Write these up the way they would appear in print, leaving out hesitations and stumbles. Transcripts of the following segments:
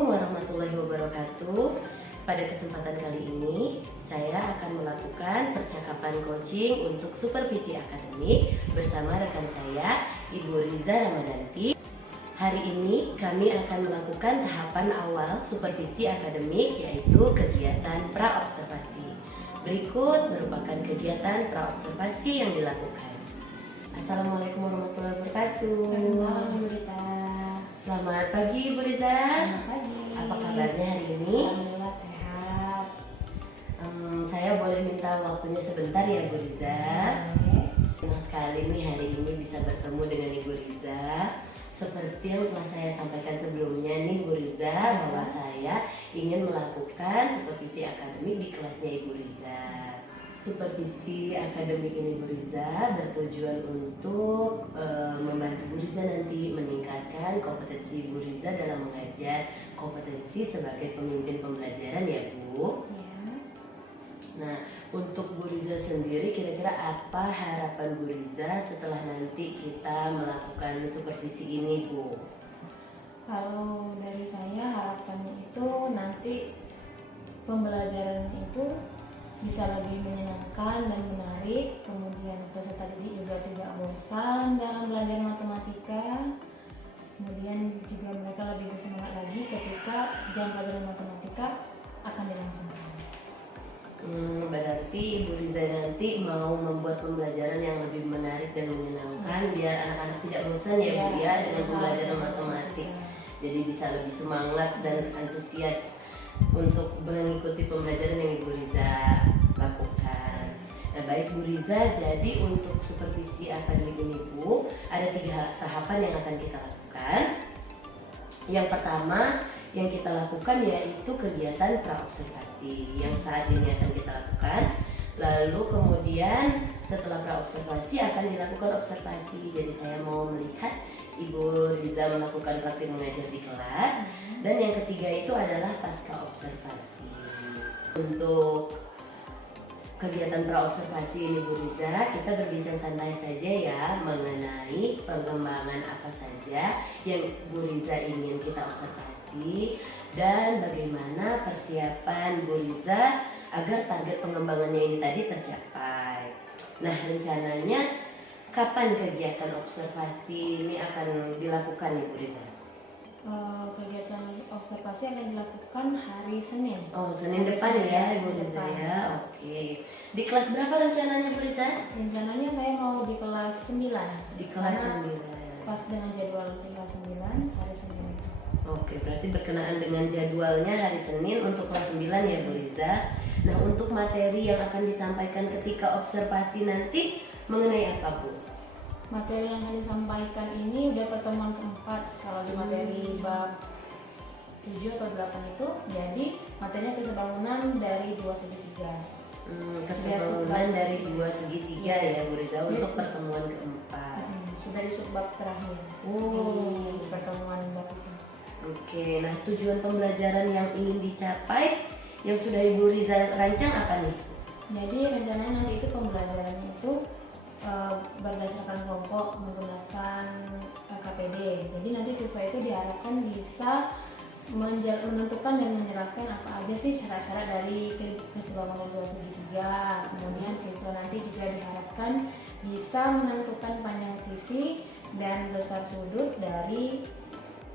Assalamualaikum warahmatullahi wabarakatuh. Pada kesempatan kali ini, saya akan melakukan percakapan coaching untuk supervisi akademik bersama rekan saya, Ibu Riza Ramadanti. Hari ini kami akan melakukan tahapan awal supervisi akademik, yaitu kegiatan praobservasi. Berikut merupakan kegiatan praobservasi yang dilakukan. Assalamualaikum warahmatullahi wabarakatuh. Selamat pagi Bu Riza. Selamat pagi. Apa kabarnya hari ini? Alhamdulillah sehat. Saya boleh minta waktunya sebentar ya Bu Riza. Senang sekali nih hari ini bisa bertemu dengan Ibu Riza. Seperti yang telah saya sampaikan sebelumnya nih Bu Riza, bahwa saya ingin melakukan supervisi akademik di kelasnya Ibu Riza. Supervisi akademik ini Bu Riza bertujuan untuk membantu Bu Riza nanti meningkatkan kompetensi Bu Riza dalam mengajar, kompetensi sebagai pemimpin pembelajaran ya Bu. Ya. Nah, untuk Bu Riza sendiri kira-kira apa harapan Bu Riza setelah nanti kita melakukan supervisi ini Bu? Kalau dari saya harapannya itu nanti pembelajaran itu bisa lebih menyenangkan dan menarik, kemudian peserta didik juga tidak bosan dalam belajar matematika, kemudian juga mereka lebih bersemangat lagi ketika jam pelajaran matematika akan dilangsungkan. Berarti Ibu Riza nanti mau membuat pembelajaran yang lebih menarik dan menyenangkan biar anak-anak tidak bosan ya Bu ya dengan pembelajaran matematik. Jadi bisa lebih semangat dan antusias untuk mengikuti pembelajaran yang Ibu Riza lakukan. Nah, baik Bu Riza, jadi untuk supervisi akademik ini Bu, ada 3 tahapan yang akan kita lakukan. Yang pertama yang kita lakukan yaitu kegiatan praobservasi yang saat ini akan kita lakukan. Lalu kemudian setelah praobservasi akan dilakukan observasi. Jadi saya mau melihat Ibu Riza melakukan praktik mengajar di kelas. Dan yang ketiga itu adalah pasca observasi. Untuk kegiatan praobservasi ini Bu Riza, kita berbincang santai saja ya mengenai pengembangan apa saja yang Bu Riza ingin kita observasi dan bagaimana persiapan Bu Riza agar target pengembangannya ini tadi tercapai. Nah, rencananya kapan kegiatan observasi ini akan dilakukan ya Bu Riza? Kegiatan observasi akan dilakukan hari Senin. Oh, Senin depan ya Ibu Riza ya. Oke. Di kelas berapa rencananya Bu Riza? Rencananya saya mau di kelas 9. Di kelas Karena 9. pas dengan jadwal di kelas 9 hari Senin. Oke, berarti berkenaan dengan jadwalnya hari Senin untuk kelas 9 ya Bu Riza. Nah, untuk materi yang akan disampaikan ketika observasi nanti mengenai apa Bu? Materi yang akan disampaikan ini udah pertemuan keempat. Kalau di materi bab 7 atau 8 itu, jadi materinya kesebangunan dari 2 segitiga. Kesebangunan dari 2 segitiga ya Bu Riza untuk pertemuan keempat. Sudah di subbab terakhir di pertemuan bab itu. Oke, nah tujuan pembelajaran yang ingin dicapai yang sudah Ibu Riza rancang apa nih? Jadi rencananya nanti itu pembelajarannya itu berdasarkan kelompok menggunakan KPD. Jadi nanti siswa itu diharapkan bisa menentukan dan menjelaskan apa aja sih syarat-syarat dari kesebangunan 2 segitiga. Kemudian siswa nanti juga diharapkan bisa menentukan panjang sisi dan besar sudut dari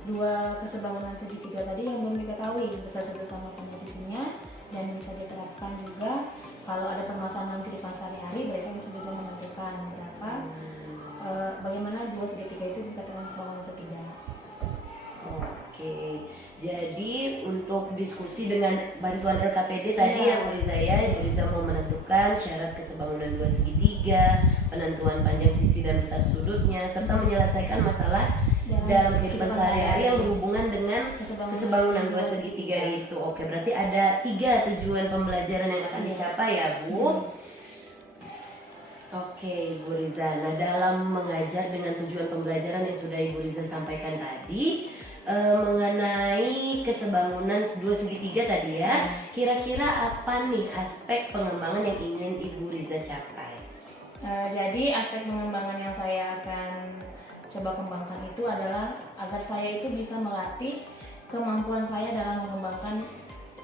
2 kesebangunan segitiga tadi yang belum diketahui, besar sudut sama panjang sisinya, dan bisa diterapkan juga kalau ada permasalahan kehidupan sehari-hari, mereka bisa juga menentukan berapa bagaimana 2 segitiga itu dikatakan sebangunan atau tidak. Oke, jadi untuk diskusi dengan bantuan LKPD tadi ya Bu Riza ya, Ibu Riza mau menentukan syarat kesebangunan 2 segitiga, penentuan panjang sisi dan besar sudutnya, serta menyelesaikan masalah dalam kehidupan sehari-hari yang berhubungan dengan kesebangunan 2 segitiga itu. Oke, berarti ada 3 tujuan pembelajaran yang akan dicapai ya Bu. Oke Ibu Riza, nah dalam mengajar dengan tujuan pembelajaran yang sudah Ibu Riza sampaikan tadi mengenai kesebangunan 2 segitiga tadi ya, kira-kira apa nih aspek pengembangan yang ingin Ibu Riza capai? Jadi aspek pengembangan yang saya akan coba kembangkan itu adalah agar saya itu bisa melatih kemampuan saya dalam mengembangkan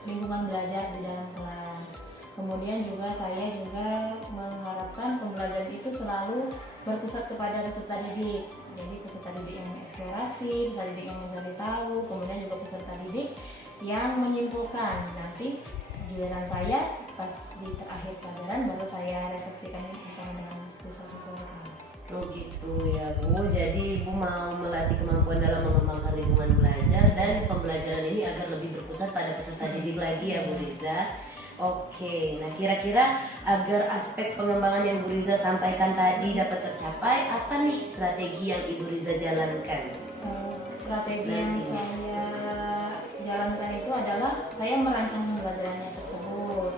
lingkungan belajar di dalam kelas. Kemudian juga saya juga mengharapkan pembelajaran itu selalu berpusat kepada peserta didik. Jadi peserta didik yang mengeksplorasi, peserta didik yang mencari tahu, kemudian juga peserta didik yang menyimpulkan. Nanti giliran saya pas di terakhir pelajaran baru saya refleksikan bersama dengan siswa-siswa kelas. Oh gitu ya Bu, jadi Ibu mau melatih kemampuan dalam mengembangkan lingkungan belajar dan pembelajaran ini agar lebih berpusat pada peserta didik lagi ya Bu Riza. Oke, nah kira-kira agar aspek pengembangan yang Bu Riza sampaikan tadi dapat tercapai, apa nih strategi yang Ibu Riza jalankan? Strategi yang saya jalankan itu adalah saya merancang pembelajarannya tersebut,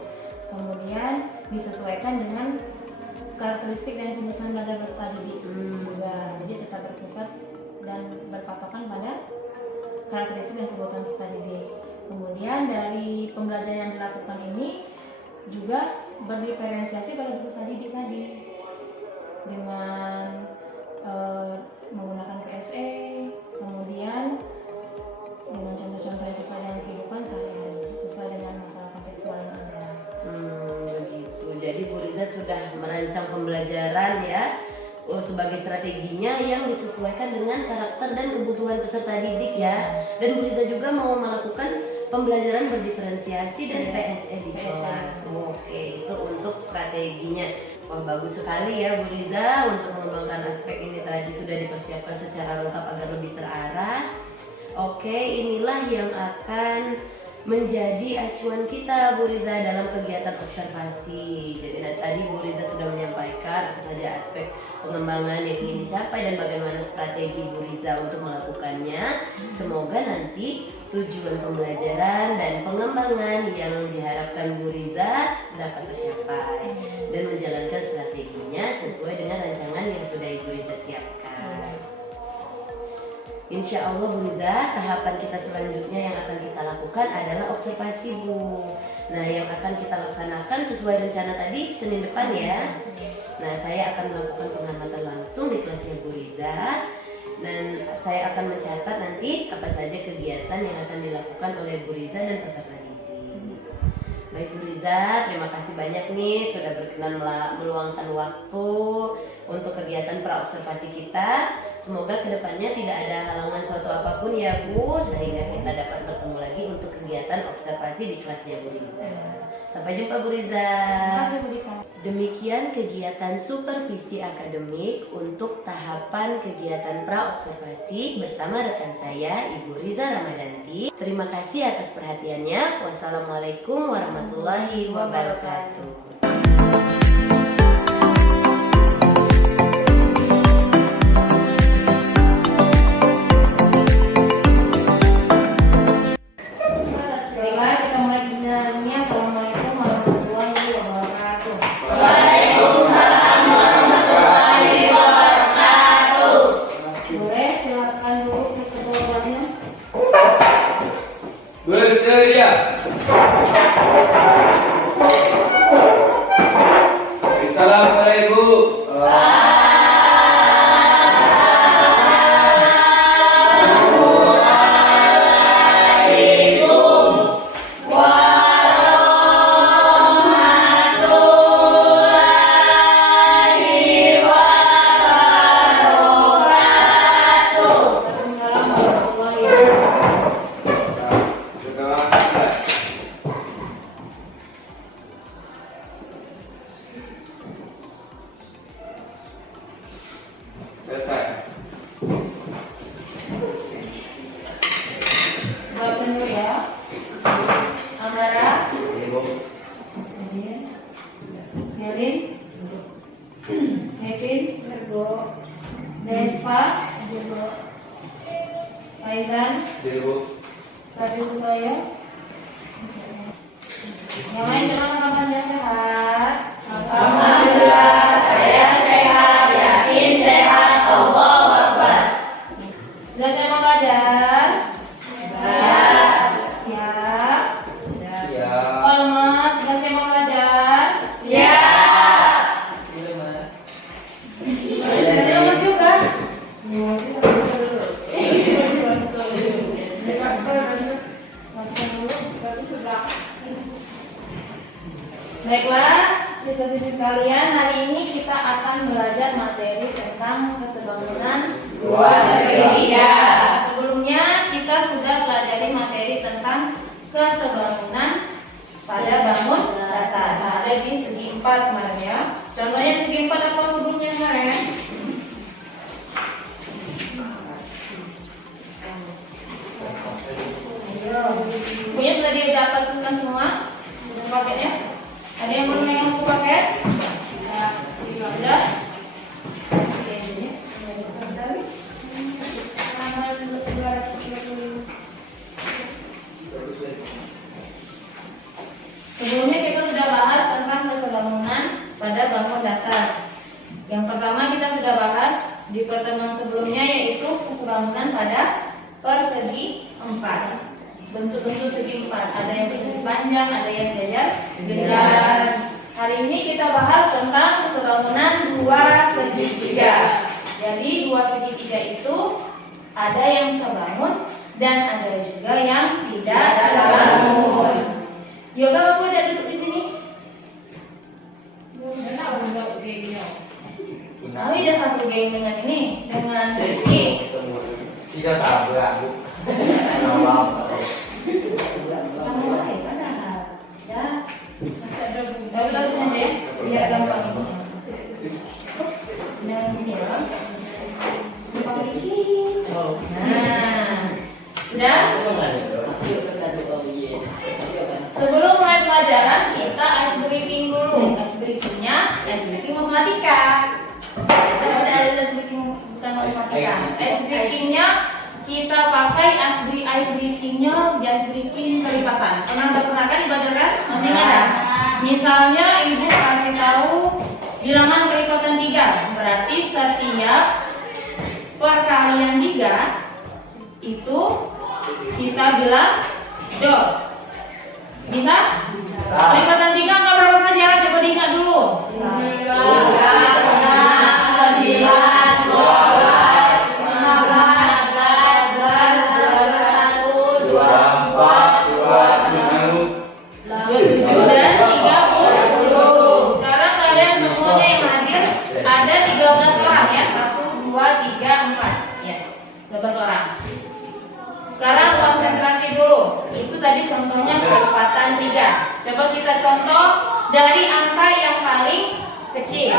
kemudian disesuaikan dengan karakteristik dan kebutuhan belajar peserta didik juga. Jadi tetap berpusat dan berpatokan pada karakteristik dan kebutuhan peserta didik. Kemudian dari pembelajaran yang dilakukan ini juga berdiferensiasi pada peserta didik tadi dengan menggunakan PSE, kemudian dengan contoh-contoh yang sesuai dengan kehidupan sehari-hari, sesuai dengan masalah kontekstual yang ada. Begitu. Jadi Bu Riza sudah merancang pembelajaran ya sebagai strateginya yang disesuaikan dengan karakter dan kebutuhan peserta didik ya. Dan Bu Riza juga mau melakukan pembelajaran berdiferensiasi dan PSE di kelas. Oke, itu untuk strateginya. Wah, bagus sekali ya Bu Riza untuk mengembangkan aspek ini tadi sudah dipersiapkan secara lengkap agar lebih terarah. Oke, inilah yang akan menjadi acuan kita Bu Riza dalam kegiatan observasi. Jadi tadi Bu Riza sudah menyampaikan apa saja aspek pengembangan yang ingin dicapai dan bagaimana strategi Bu Riza untuk melakukannya. Semoga nanti tujuan pembelajaran dan pengembangan yang diharapkan Bu Riza dapat tercapai dan menjalankan strateginya sesuai dengan rancangan yang sudah Ibu Riza siapkan. Insya Allah Bu Riza, tahapan kita selanjutnya yang akan kita lakukan adalah observasi Bu. Nah, yang akan kita laksanakan sesuai rencana tadi Senin depan ya. Nah, saya akan melakukan pengamatan langsung di kelasnya Bu Riza. Dan saya akan mencatat nanti apa saja kegiatan yang akan dilakukan oleh Bu Riza dan peserta didik. Baik Bu Riza, terima kasih banyak nih sudah berkenan meluangkan waktu untuk kegiatan praobservasi kita. Semoga kedepannya tidak ada halangan suatu apapun ya Bu, sehingga kita dapat bertemu lagi untuk kegiatan observasi di kelasnya Bu Riza. Sampai jumpa Bu Riza. Terima kasih Bu Dika. Demikian kegiatan supervisi akademik untuk tahapan kegiatan praobservasi bersama rekan saya Ibu Riza Ramadanti. Terima kasih atas perhatiannya. Wassalamualaikum warahmatullahi wabarakatuh. Bersedia. Salam para ibu. Selesai. Baca dulu ya. Amara, Melin, Kevin, Despa, Faizan, Raju Sutoyo. Yang lain jangan kabarnya sehat. Alhamdulillah, saya sehat, yakin sehat, Allahu Akbar. Sudah siap belajar? Siap. Siap. Pak Lemas, sudah siap belajar? Siap. Ada Lemas juga? Baiklah, siswa-siswi sekalian, hari ini kita akan belajar materi tentang kesebangunan dua segitiga. Sebelumnya kita sudah pelajari materi tentang kesebangunan pada bangun datar. Ada di segi 4 kemarin ya. Contohnya segi 4 apa sebelumnya kemarin? Punya sudah didapatkan semua paketnya? Ada yang belum yang masuk paket? Sudah? Sebelumnya kita sudah bahas tentang kesebangunan pada bangun datar. Yang pertama kita sudah bahas di pertemuan sebelumnya, yaitu kesebangunan pada persegi 4. Bentuk-bentuk segi 4, ada yang persegi panjang, ada yang jajar genjang. Hari ini kita bahas tentang kesebangunan dua segitiga. Jadi dua segitiga itu ada yang sebangun dan ada juga yang tidak sebangun. Yoga, kamu ada duduk di sini? Kami ada satu geng dengan ini, dengan Rizky. Tidak tahu aku. Sama lain padahal. Ya. Lalu langsung aja ya, biar gampang ini. Nah, ini ya. Nah, sudah? Sebelum mulai pelajaran, kita ice breaking dulu. Ice breakingnya, ice breaking matematika. Ada ice breaking bukan matematika. Ice breakingnya kita pakai ice breakingnya ice breaking kelipatan. Pernah kan dibacakan? Nanti ada. Misalnya ibu kasih tahu bilangan kelipatan 3, berarti setiap perkalian 3 itu kita bilang dot. Bisa? Kelipatan 3 angka berapa saja? Coba diingat dulu. 12 orang. Sekarang konsentrasi dulu. Itu tadi contohnya kelipatan 3. Coba kita contoh dari angka yang paling kecil.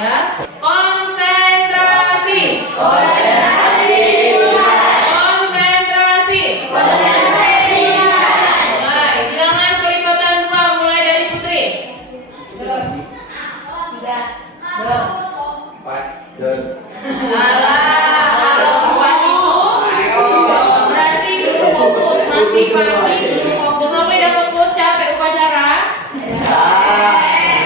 Ya. Konsentrasi. Konsentrasi. Konsentrasi. Konsentrasi. Baik, bilangan kelipatan 2 mulai dari Putri. 3, 2, 4, masih pagi belum fokus, sampai udah fokus capek upacara.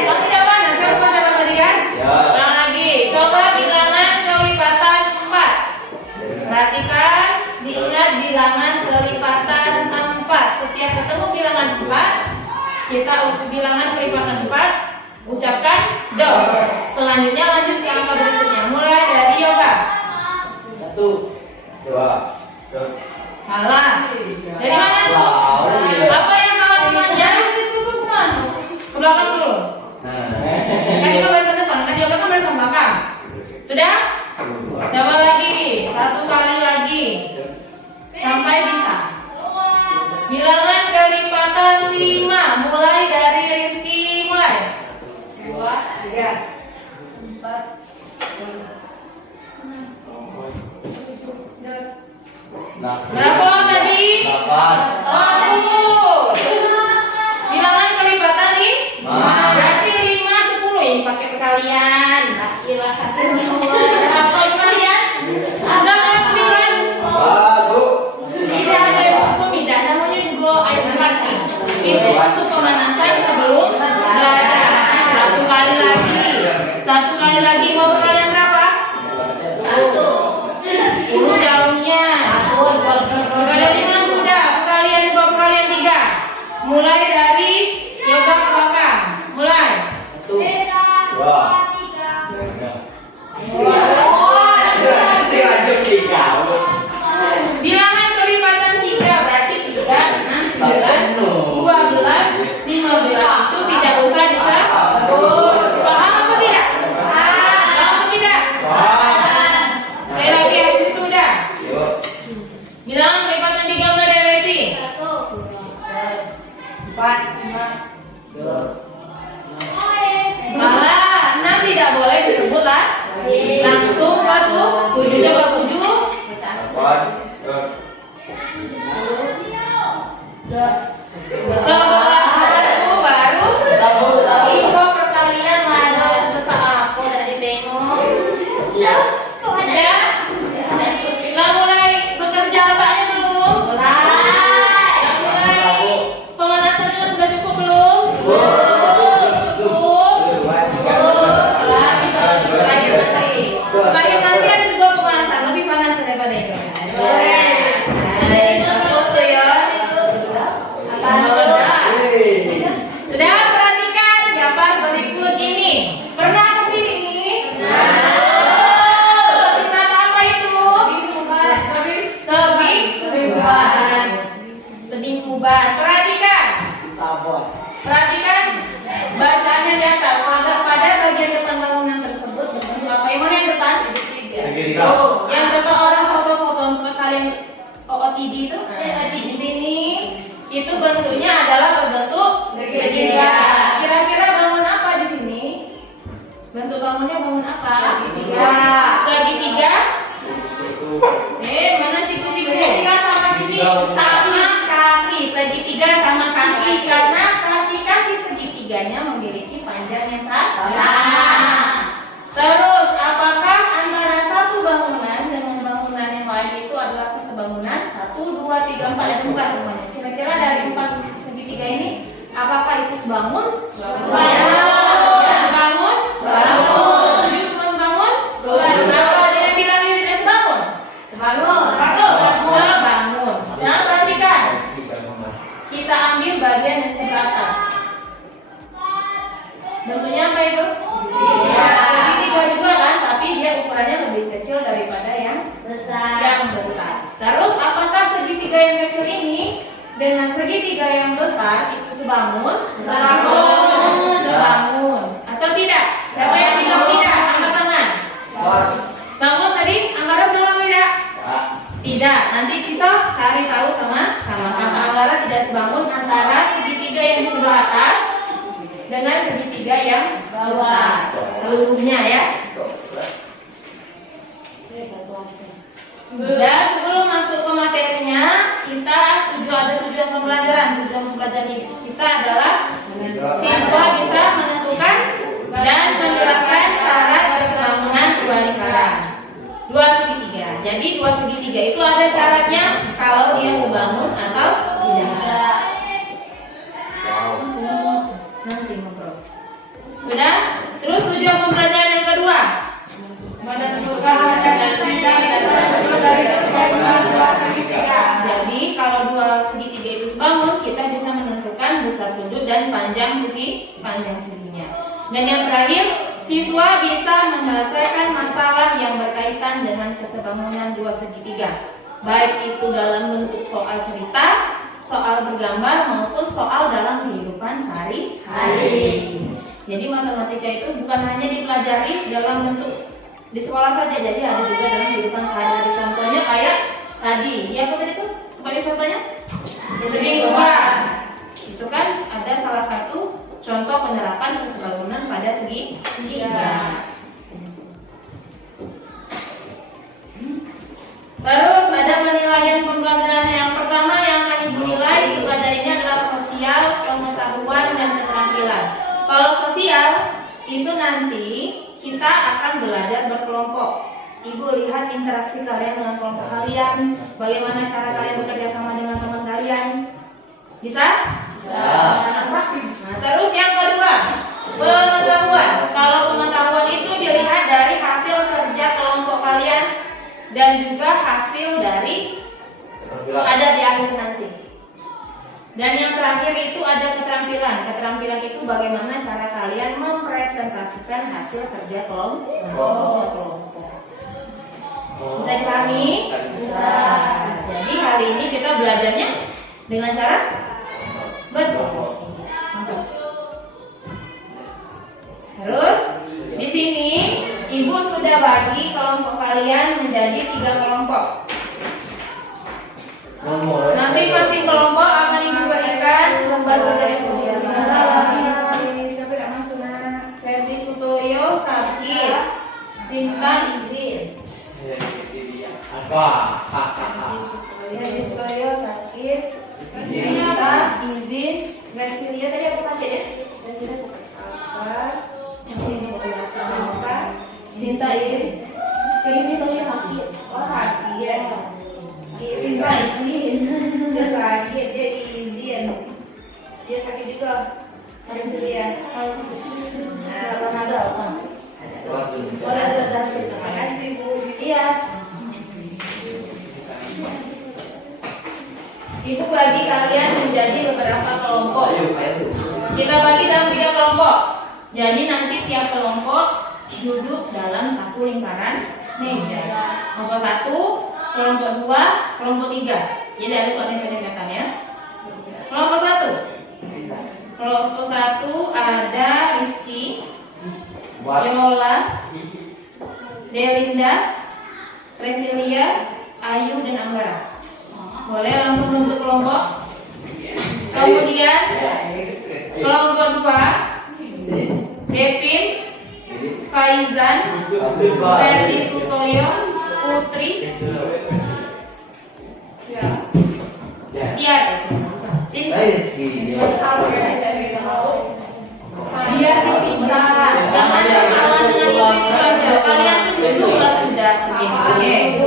Tapi udah mana sekarang upacara tadi kan? Ulang lagi, coba bilangan kelipatan 4. Perhatikan, diingat bilangan kelipatan 4. Setiap ketemu bilangan 4, kita bilangan kelipatan 4, ucapkan do. Selanjutnya lanjut ke angka berikutnya, mulai dari Yoga. 1, 2, 3. Salah. Dari mana tuh? Apa yang salah temannya? Ke belakang dulu. Kan Yoga barisan depan, kan Yoga kan barisan belakang. Sudah? Coba lagi, 1 kali lagi sampai bisa. Bilangan kelipatan 5, mulai dari Rizky, mulai. 2, 3, 4, 5. Berapa tadi? 8. Bagus. Bilangan kelipatan nih? Berarti 5, 10. Ini pakai perkalian. Lakilah satu apa kalian? Ada nggak 9? Tidak ada yang hukum, tidak. Namanya juga isolasi. Itu untuk pemanasan sebelum belajar. 1 kali lagi. 1 kali lagi. Mau perkalian berapa? 1. 10 jauhnya. Ada 5 sudah. Perkalian 3. Mulai dari Yoga ke belakang. Mulai. 1, 2, 3. Bilangan kelipatan 3 berarti 3, 6, 9, 4, 5. Malah 6 tidak boleh disebut lah. Langsung ke 7. Coba 7. 11 baru info perkalian lada sebesar apa dari tengok. Ya, lah mulai bekerja apanya belum? Mulai pemanasan juga sudah cukup belum? Terakhir nanti ada juga pemanasan lebih panas daripada itu. Sudah perhatikan jawaban berikut ini. Pernah ke sini? Tulisan apa itu? Sebisuban. Sebisuban. Perhatikan. Perhatikan bacanya di atas. Pada bagian depan bangunan tersebut berbentuk apa? Yang mana yang depan? Yang kata orang foto-foto untuk kalian OOTD itu di sini itu bentuknya adalah berbentuk segitiga. Kira-kira bangun apa di sini? Bentuk bangunnya bangun apa? Segitiga. Mana siku-siku? Sama kaki. Segitiga sama kaki karena kaki segitiganya memiliki panjang yang sama. Terus apakah antara satu bangunan dengan bangunan yang lain itu adalah sebangunan? 1, 2, 3, 4 ada 4 rumahnya. Kira-kira dari 4 segitiga ini apakah itu sebangun? Sebangun? 7 semua sebangun? Apa ada yang bilang ini tidak sebangun? Sebangun. Nah, perhatikan. Kita ambil bagian yang sebelah atas. Bentuknya apa itu? Segitiga juga kan, tapi dia ukurannya lebih kecil daripada yang besar. Terus apakah segitiga yang kecil ini dengan segitiga yang besar itu sebangun? Sebangun. Atau tidak? Siapa yang bilang tidak? Angkat tangan. Bangun tadi? Anggara bilang tidak? Tidak. Nanti kita cari tahu sama-sama. Kata Anggara tidak sebangun antara segitiga yang di sebelah atas dengan segitiga yang bawah seluruhnya ya. Dan sebelum masuk ke materinya, kita juga ada tujuan pembelajaran. Tujuan pembelajaran kita adalah siswa bisa menentukan dan menjelaskan syarat kesebangunan dua lingkaran, dua segitiga. Jadi dua segitiga itu ada syaratnya kalau dia sebangun atau tidak. Nanti ngobrol. Sudah? Terus tujuan pembelajaran yang kedua. Menentukan jadi kalau dua segitiga itu sebangun, kita bisa menentukan besar sudut dan panjang sisinya. Dan yang terakhir, siswa bisa menyelesaikan masalah yang berkaitan dengan kesebangunan dua segitiga, baik itu dalam bentuk soal cerita, soal bergambar maupun soal dalam kehidupan sehari-hari. Jadi matematika itu bukan hanya dipelajari dalam bentuk di sekolah saja, jadi ada juga dalam kehidupan sehari-hari. Contohnya kayak tadi, ya apa tadi itu? Kembali contohnya? Sebisuban. Itu kan ada salah satu contoh penerapan kesebangunan pada segitiga. Terus ada penilaian pembelajaran yang pertama yang akan Ibu nilai dipelajarinya adalah sosial, pengetahuan, dan keterampilan. Kalau sosial itu nanti kita akan belajar berkelompok. Ibu lihat interaksi kalian dengan kelompok kalian, bagaimana cara kalian bekerja sama dengan teman kalian. Bisa? Bisa. Nah, terus yang kedua, pengetahuan. Kalau pengetahuan itu dilihat dari hasil kerja kelompok kalian dan juga hasil dari ada di akhir nanti. Dan yang terakhir itu ada keterampilan. Keterampilan itu bagaimana cara kalian mempresentasikan hasil kerja kelompok. Bisa dipahami? Bisa. Jadi hari ini kita belajarnya dengan cara Terus di sini Ibu sudah bagi kelompok kalian menjadi 3 kelompok. Masing-masing kelompok akan Ibu berikan lembar dari Iya. Ibu bagi kalian menjadi beberapa kelompok. Kita bagi dalam 3 kelompok. Jadi nanti tiap kelompok duduk dalam satu lingkaran meja. Kelompok 1, kelompok 2, kelompok 3. Jadi ada pendekatan ya. Kelompok 1. Kelompok 1 ada Rizky, Yola, Delinda, Presilia, Ayu dan Anggara. Boleh langsung bentuk kelompok. Kemudian kelompok 2 Devin, Faizan, Ferdi Sutoyo, Putri, Tiar. Sini. Biar dipisah. Jangan ada kawan dengan itu aja. Kalian tuh duduklah sudah segini.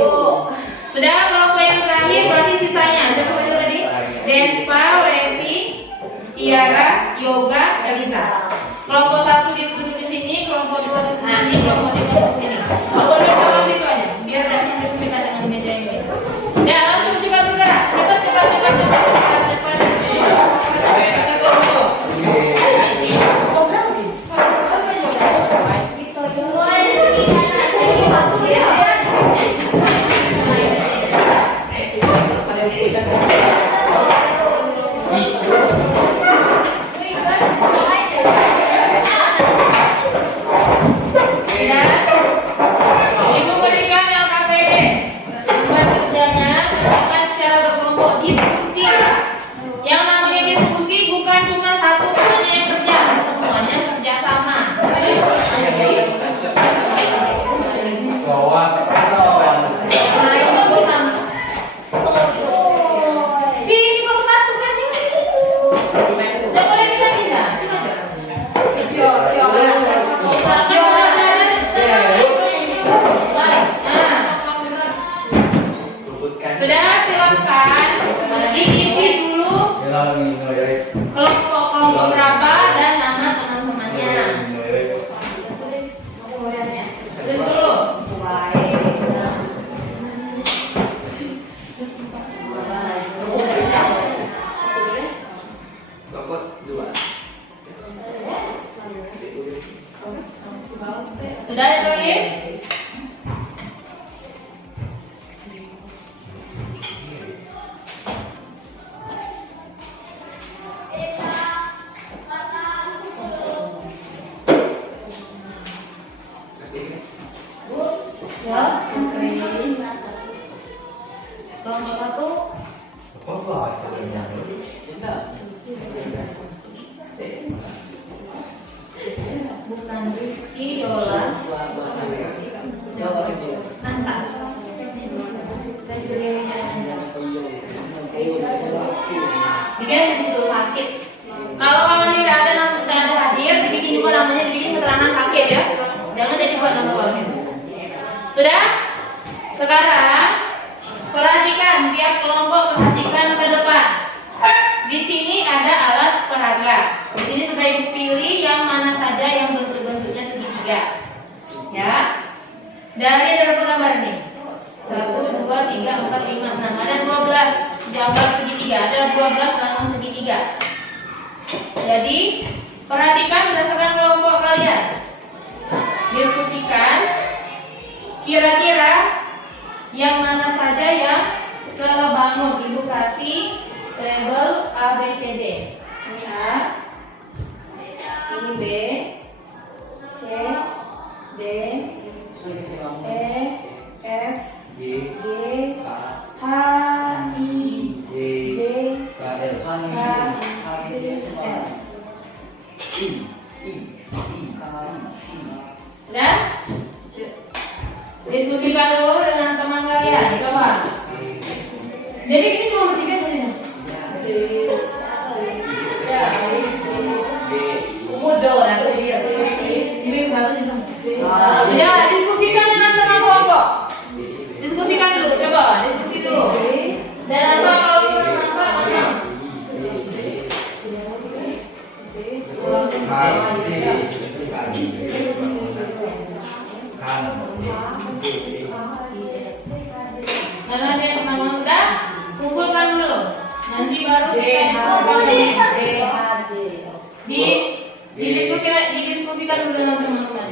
Sudah kelompok yang terakhir berarti sisanya siapa saja tadi? Despa, Revi, Tiara, Yoga, Elisa. Kelompok 1 duduk di sini, kelompok 2 di sini, kelompok 3 di sini. Kelompok 2 bawah situ aja. Biar tidak sampai sekitar dengan meja ini. Ya langsung cepat bergerak. Cepat. Ibu berikan LKPD. Buat kerjanya kerjakan secara berkelompok, diskusi. Yang namanya diskusi bukan cuma satu orangnya yang kerja, semuanya kerja sama. Nah itu bisa. Sini kelompok 1 kan ini situ. Tidak boleh pindah-pindah. Sini aja. Sudah silakan diisi dulu kelompok berapa dan nama teman-temannya. Tulis dulu. Sudah ditulis? Ya, kelompok 1 bukan Rizky, Yola, Bikin di situ sakit. Kalau kawan tidak ada hadir, dibikin juga namanya, dibikin keterangan sakit ya. Jangan jadi buat nama kawan. Sudah? Sekarang perhatikan, tiap kelompok perhatikan ke depan. Di sini ada alat peraga. Di sini sudah ibu pilih yang mana saja yang bentuk-bentuknya segitiga. Ya. Dari ada berapa gambar nih? 1, 2, 3, 4, 5, 6. Ada 12 gambar segitiga. Ada 12 gambar segitiga. Jadi perhatikan berdasarkan kelompok kalian. Diskusikan. Kira-kira yang mana saja yang sebangun. Ibu kasih label A, B, C, D. Ini A, ini B, C, D, E, F, G, H, I, J, K, L. Sudah? Diskusikan dulu dengan teman kalian. Coba. Jadi ini cuma bertiga begini. Ya, diskusikan dengan teman kelompok. Diskusikan dulu, coba diskusi dulu. Dan apa kalau kita apa? Karena dia semua sudah kumpulkan dulu. Nanti baru kita didiskusikan dulu dengan teman-teman.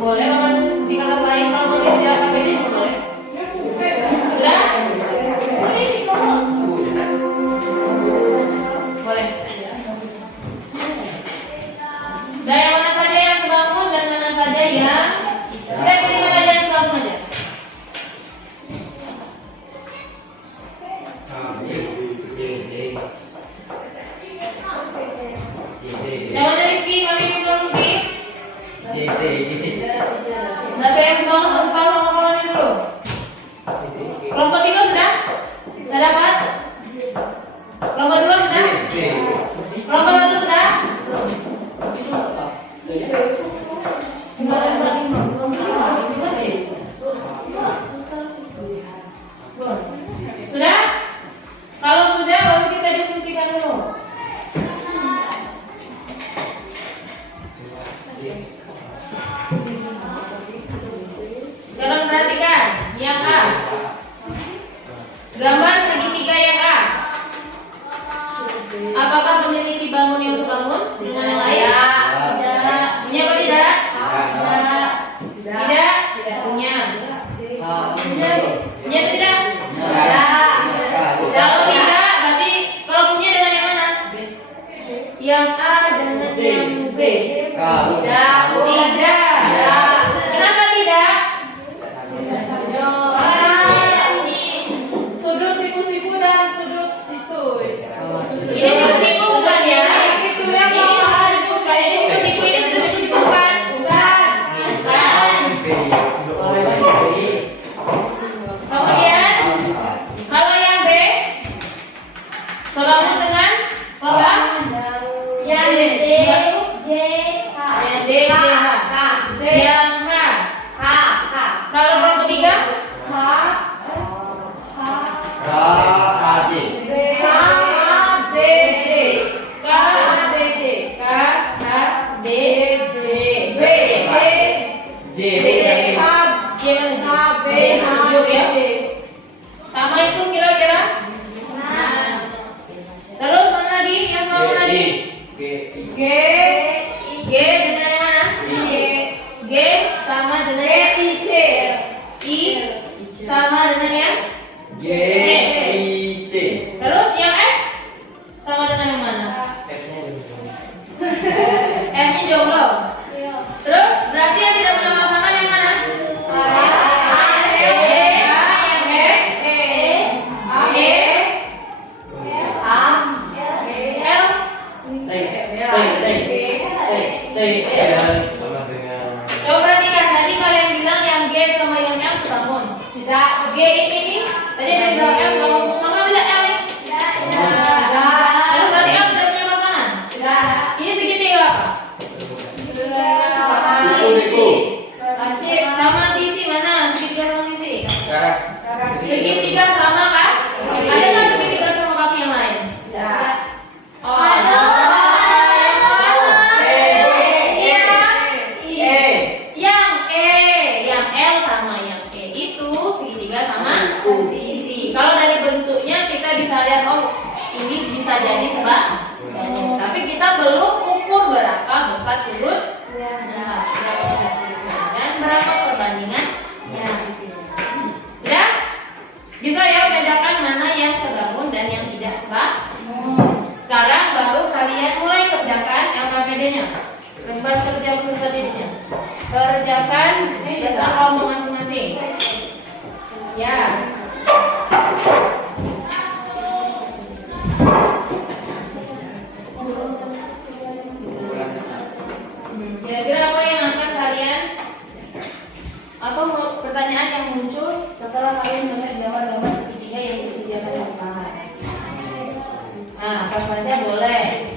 Boleh Bapak di kelas lain kalau nulis di AKPD boleh? Sudah? Boleh. Dan yang mana saja yang sebangun dan mana saja yang kita pilih mana aja yang sebangun aja. Yang mana Rizky? Kami belum Rizky. Nanti yang sebangun harus tahu sama kawannya dulu. Kelompok 3 sudah? Sudah dapat? Kelompok 2 sudah? Kelompok 1 sudah? Sudah? Kalau sudah, baru kita diskusikan dulu. Sekarang perhatikan yang A. Gambar segitiga yang A. Apakah memiliki bangun yang sebangun dengan yang lain? Tidak. Punya apa tidak? Tidak. Tidak punya. Punya atau tidak? Kalau tidak, berarti kalau punya dengan yang mana? Yang A dengan yang B. Tidak. Kenapa tidak? Sudut siku-siku dan sudut itu. Ini siku-siku bukan ya? Ini siku-siku bukan. Ini siku-siku ini sudah siku-siku bukan? Bukan. Kemudian kalau yang B sebangun dengan apa? Yang D, J, H. Yang D, J, H. Yang H. Kalau kelompok 3? Sama itu kira-kira? Terus mana lagi? Yang mau lagi? G dengan yang mana? G sama dengan yang I sama dengan yang terus yang F sama dengan yang mana? F-nya jomblo. Terus berarti yang tidak punya pasangan yang mana? Coba perhatikan tadi kalian bilang yang G sama yang L sebangun. Tidak, G ini tadi ada bilang L sebangun sama tidak L? Lalu berarti L tidak punya pasangan? Ini segitiga apa? Sama sisi mana? Segitiga sama sisi? Segitiga sama kan? Ada nggak segitiga sama kaki yang lain? Oh, ada. Yang L sama yang E itu segitiga sama sisi. Kalau dari bentuknya kita bisa lihat, oh ini bisa jadi sebangun. Tapi kita belum ukur berapa besar sudut dan berapa perbandingannya. Ya, bisa ya bedakan mana yang sebangun dan yang tidak sebangun. Sekarang baru kalian mulai kerjakan LKPD-nya, lembar kerja peserta didiknya. Kerjakan dasar kelompok masing-masing. Ya. Kira-kira apa yang akan kalian pertanyaan yang muncul setelah kalian melihat gambar-gambar segitiga yang disediakan di depan. Nah, pas saja boleh.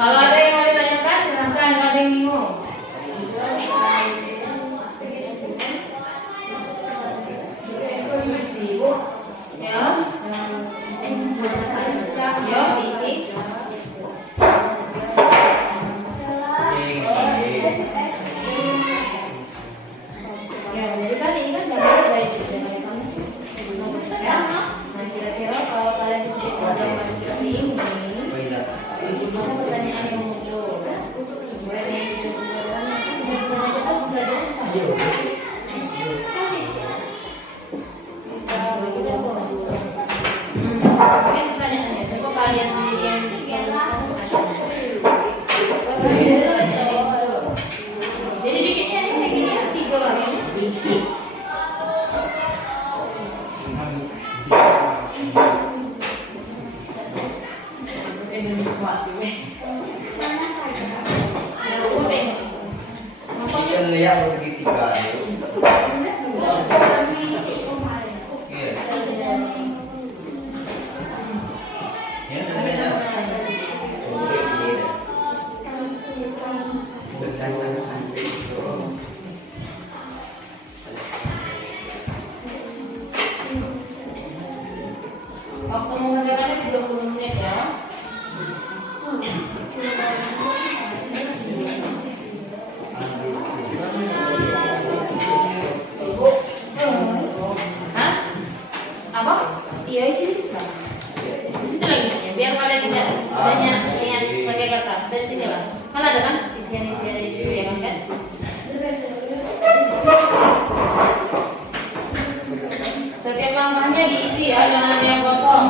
Kalau ada yang mau ditanyakan, silakan. Kalau ada yang bingung. Ya. Ya, diisi. Ya, jadi kan ini kan gambar dari sejarah kamu. Ya. Nah, kira-kira kalau kalian bisa gambar seperti ini, maka pertanyaan yang muncul, sesuai dengan jawabannya, kita belajar apa? Mungkin pertanyaannya, coba kalian sendiri yang jadi bikinnya ini kayak gini ya, 3 bagian. Kita lihat segitiga. Iya. Ya, namanya. Berdasarkan itu. Waktu mengerjakannya 30 menit ya. Hah? Apa? Iya sih. Di situ lagi ya, biar kalian tidak banyak lihat pakai kertas. Dari sini lah. Kan ada kan isian-isian itu ya kan? Setiap langkahnya diisi ya, jangan ada yang kosong.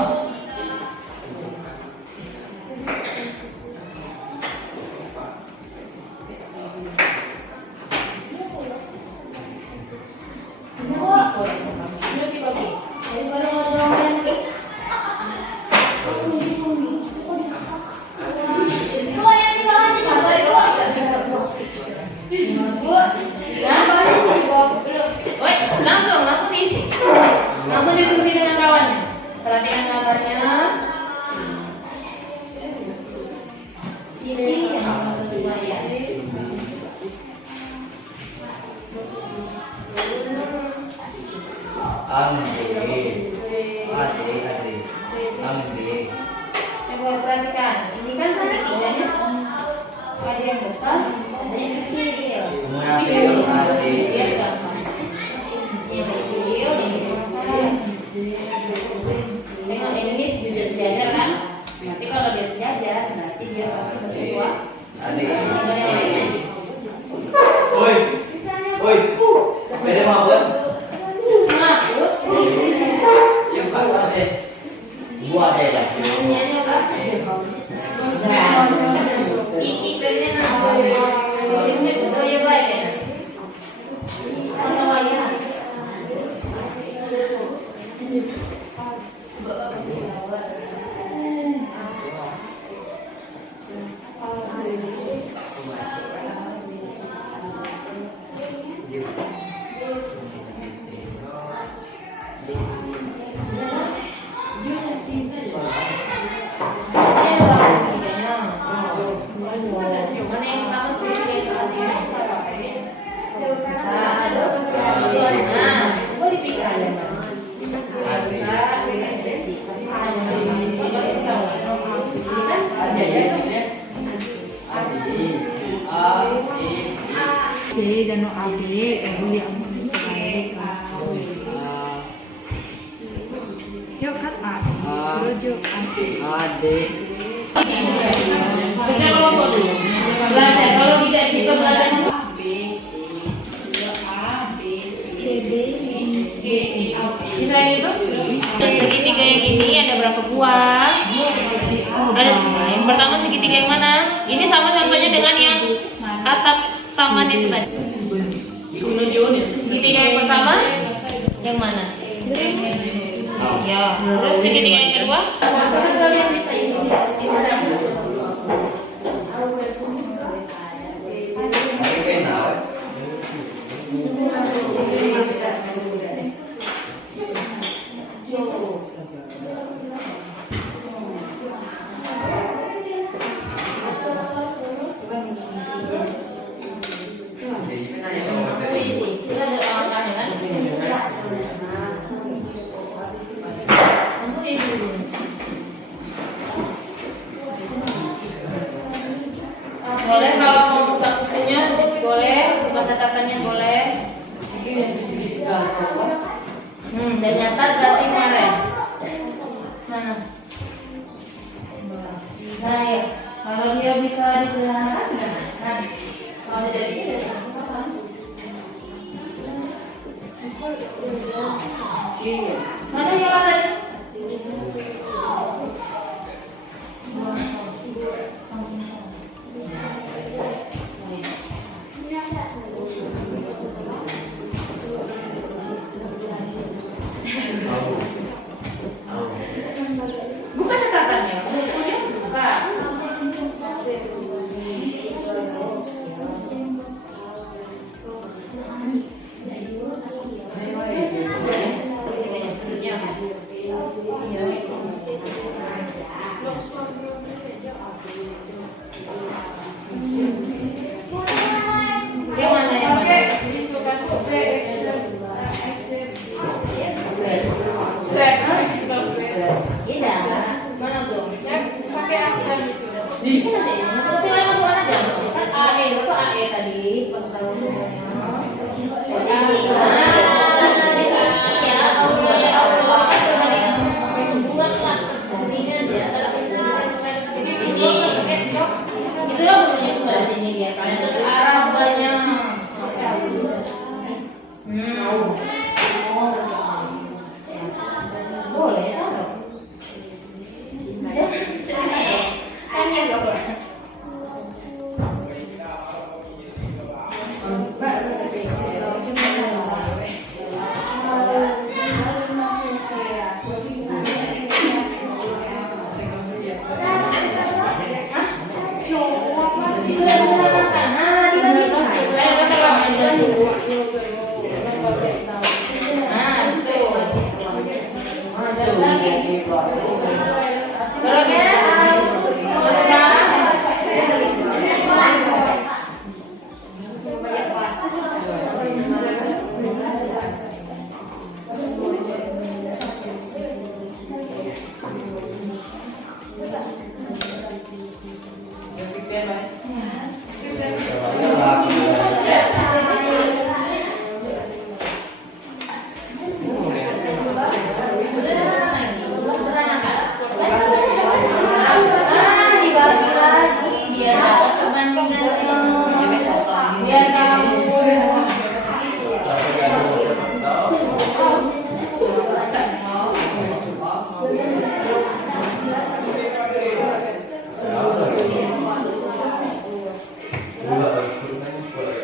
Langsung diisi. Langsung diskusi dengan kawannya. Perhatikan gambarnya. Isi yang sesuai ya. Coba perhatikan. Ini kan segitiganya. Ada yang besar, ada yang kecil. Biar gampang. Yang kecil, ini besar. Tengok ini sejajar kan? Tapi kalau dia sejajar, berarti dia pasti sesuai. Oi, oi, ada mampus? Mampus. Yang bawah buah ada. Nyanyi apa? Titik kayaknya ini budaya baik ya. Sama wayang. Mana yang pertama sih oh dipisah ya. C dan AB yang yuk kan A tujuh AD. Kita kelompok dulu. Belajar kalau tidak kita belajar bisa itu segitiga yang ini ada berapa buah? Ada yang pertama segitiga yang mana? Ini sama contohnya dengan yang atap tangan itu tadi. Segitiga yang pertama yang mana? Ya, terus segitiga yang kedua? Kalian bisa ini Boleh kalau mau buka bukunya boleh, buka catatannya boleh. Dan nyatat berarti kemarin. Mana? Nah ya, kalau dia bisa dijelaskan, nah, kalau tidak bisa dijelaskan. Mana yang ada? Buka catatannya, bukunya buka. Yang mana yang mana? Tidak. Mana tuh? Pakai aksen itu. Ini aja. Seperti langsung aja. Kan AE, berapa AE tadi? Itu yang punya tuh sini dia. Kalian tuh arah banyak. Boleh taruh.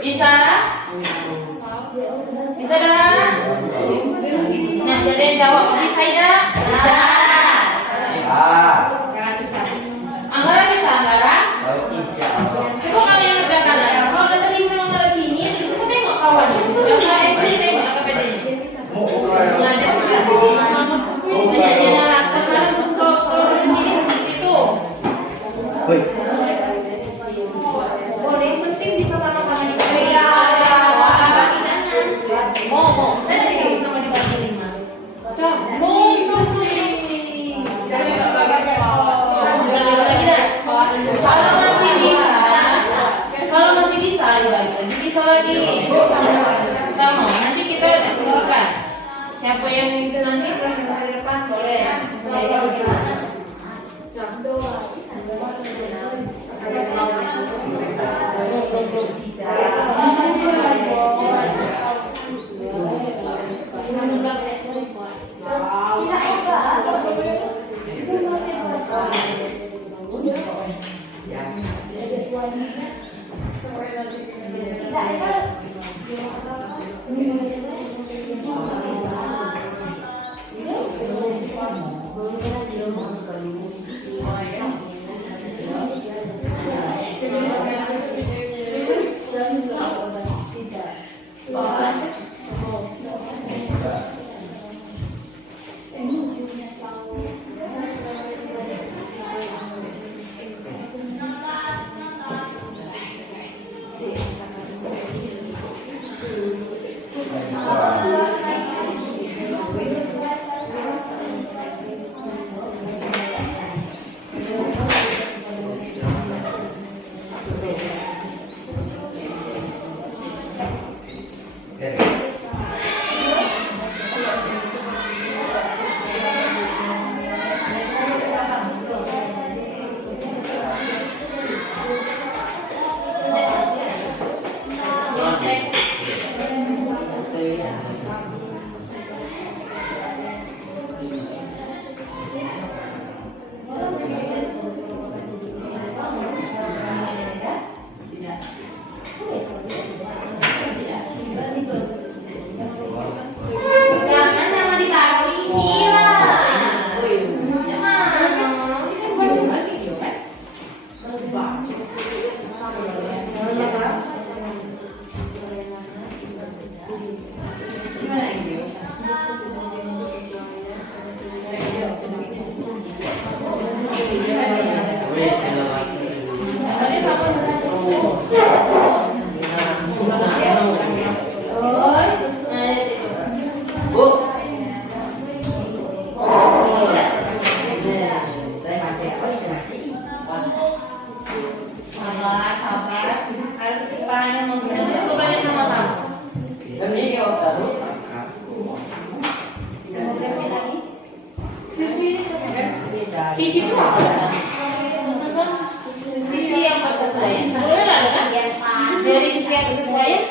Bisa? Bisa dah? Nah, jadi yang jawab bisa ya? Bisa. Anggara bisa, Anggara? Coba kalian kerjakan ya. Kalau udah terima nomor sini, terus kita tengok kawan. Yang lain sini tengok KPD-nya. Nggak ada. Hanya dia laksanakan untuk kalau di sini di situ. Boleh, yang penting bisa sama-sama di kalau masih bisa dibagi bisa lagi sama nanti kita diskusikan siapa yang memimpin nanti presentasi depan boleh Sisi itu apa? Sisi yang berkesesuaian. Boleh ada kan? Dari sisi yang berkesesuaian.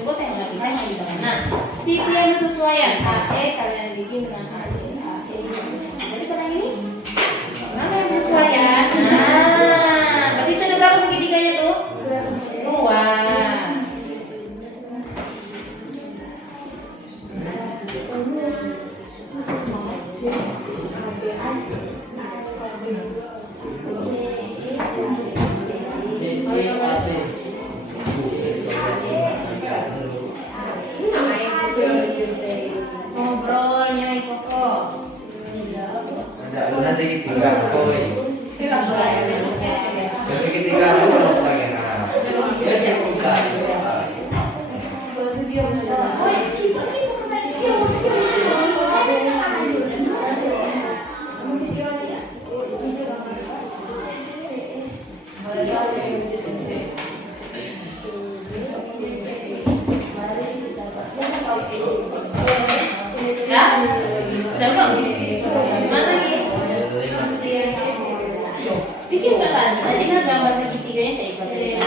Coba tengok lagi. Nah, sisi yang berkesesuaian. AE kalian bikin dengan AE. Jadi sekarang ini mana yang berkesesuaian? Nah, berarti itu ada berapa segitiganya tuh? 2. Ngobrolnya pokok. Nanti tiga koi. Nanti tiga dulu lagi nah. Ya? Udah belum? Mana lagi? Bikin nggak kan? Tadi kan gambar segitiganya saya ikut cerita.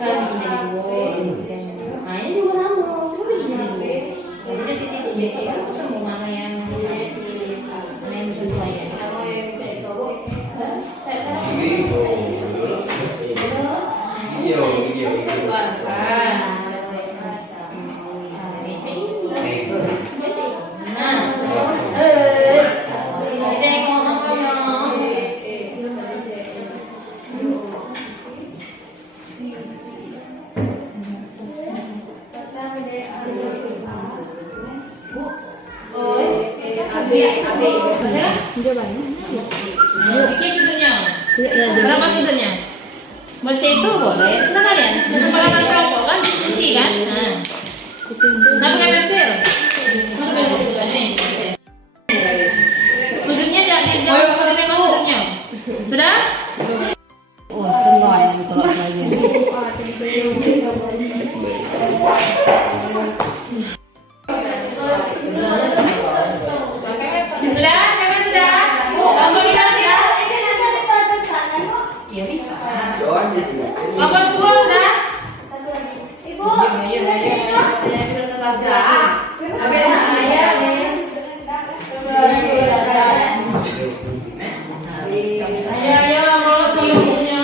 Kan gini dulu. Nah ini juga kamu. Coba begini dulu. Jadi titik-titik itu kan ketemu mana yang sesuai. Video. Dia banyak. Bikin sudutnya. Berapa sudutnya? Buat saya itu boleh. Senang kalian. Kesempatan kelompok kan diskusi kan. Nah, pakai pensil. Mana pensil juga nih? Sudutnya jangan pakai sudutnya. Sudah? Oh, semua yang kalau saya. Sudah? Kalian sudah? Kamu lihat ya? Iya bisa. Apa buah sudah? Ibu. Ayo, mau seluruhnya.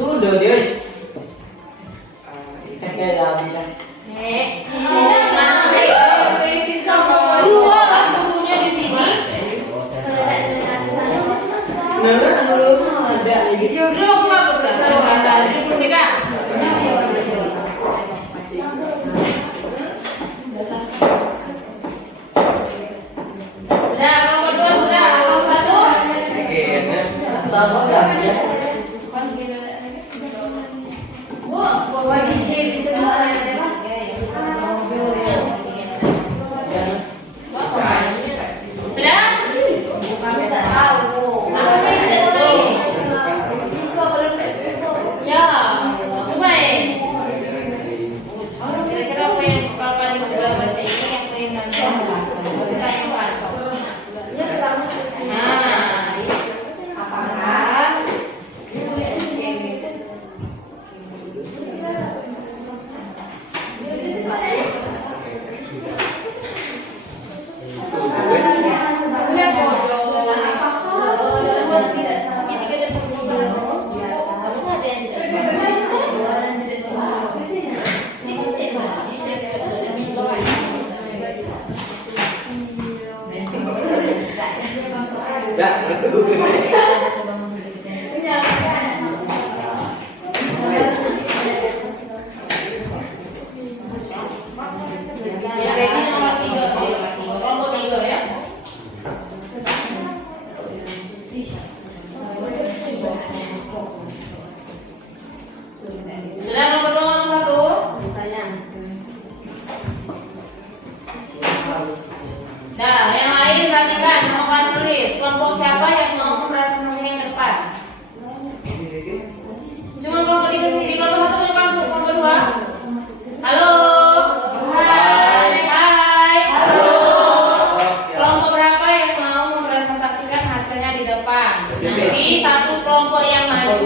Sudah dia. Kayak dah bila. Dua lah bukunya di sini. Dulu ada gitu. Dulu aku nggak berasa di kursi kak. Sudah, nomor 2 sudah, nomor 1. Tambah dah ya. Sudah?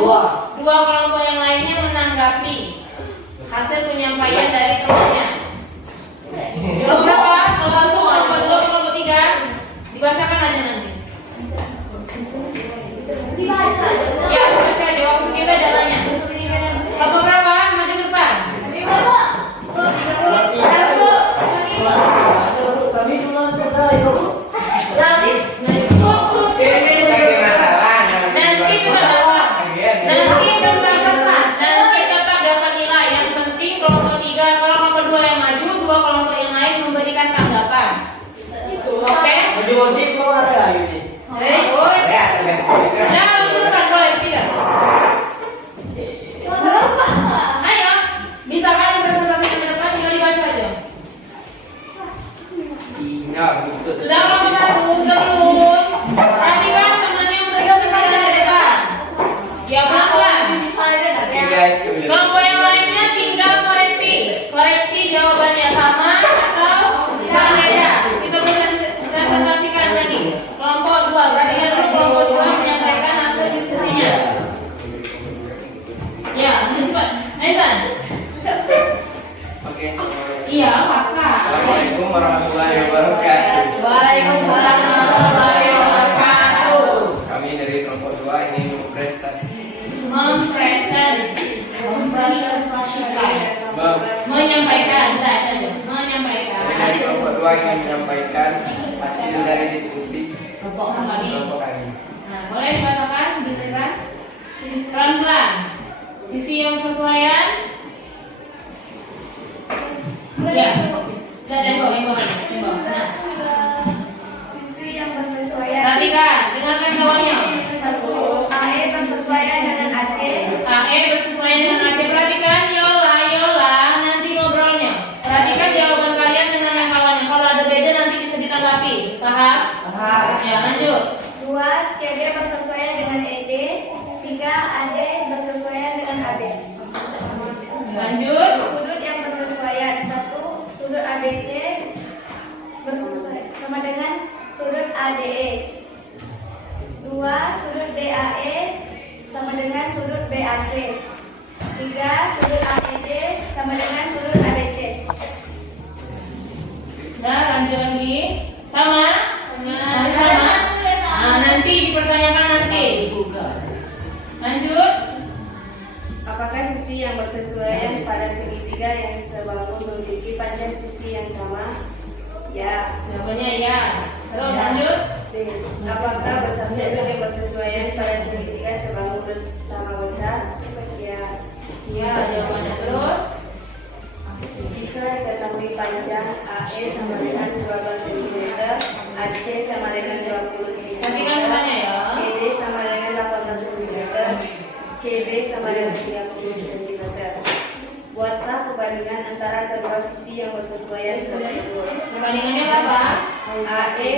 dua kelompok yang lainnya menanggapi hasil penyampaian dari temannya. Kelompok berapa? Kelompok 1, kelompok 2, kelompok 3. Dibacakan aja nanti. Ya, baca jawab kita jalannya. Kelompok berapa? Maju ke depan. Kami cuma setelah itu. Nanti tetap dapat nilai. Yang penting kelompok 3, kalau kelompok 2 yang maju, 2 kelompok yang lain memberikan tanggapan. Oke? Maju di keluar ya ini. Nah, maju depan boleh 3. Ayo, bisa kalian presentasi ke depan, tinggal dibaca aja. Sudah kelompok 1, sudah belum? Perhatikan temannya yang presentasi dari depan. Ya, pelan-pelan. Kelompok yang lainnya tinggal koreksi jawabannya sama atau berbeda. Kita presentasikan lagi. Kelompok 2, perhatikan dulu kelompok 2 menyampaikan hasil diskusinya. Ya, cepat. Aisan. Oke. Iya, kakak. Assalamualaikum warahmatullahi wabarakatuh. Waalaikumsalam warahmatullahi wabarakatuh. Kami dari kelompok 2 ingin mempresentasikan menyampaikan. dari kelompok 2 ingin menyampaikan hasil dari diskusi Kelompok kami. kelompok kami. Nah, boleh dibacakan, didengarkan pelan-pelan. Sisi yang sesuaian. Ya, sudah tembok. Nah, Sisi yang bersesuaian. perhatikan, dengarkan jawabannya. 1. AE bersesuaian dengan AC. AE bersesuaian dengan AC. Perhatikan, Yola, nanti ngobrolnya. Perhatikan jawaban kalian dengan yang kawannya. Kalau ada beda nanti bisa ditanggapi. Paham? Paham. Ya, lanjut. 2. CD bersesuaian dengan ED. 3. AD bersesuaian dengan AB. Lanjut. Sudut yang bersesuaian. 1. Sudut ABC bersesuaian sama dengan sudut ADE. 2. Sudut DAE sama dengan sudut BAC. 3. Sudut AED sama dengan sudut ABC. Nah, lanjut lagi. Sama? Nah, sama. Nah, nanti dipertanyakan nanti. Lanjut. Apakah sisi yang bersesuaian pada segitiga yang sebangun memiliki panjang sisi yang sama? Ya. Jawabannya ya. Terus lanjut. B. Apakah sudut yang bersesuaian pada segitiga sebangun sama besar? Ya. Ya, jawabannya terus. Jika diketahui panjang AE sama dengan 12 cm, AC sama dengan 20 cm, Perhatikan semuanya ya. ED sama dengan 18 cm, CB sama dengan 30 cm. Buatlah perbandingan antara kedua sisi yang bersesuaian tersebut. Perbandingannya berapa? AE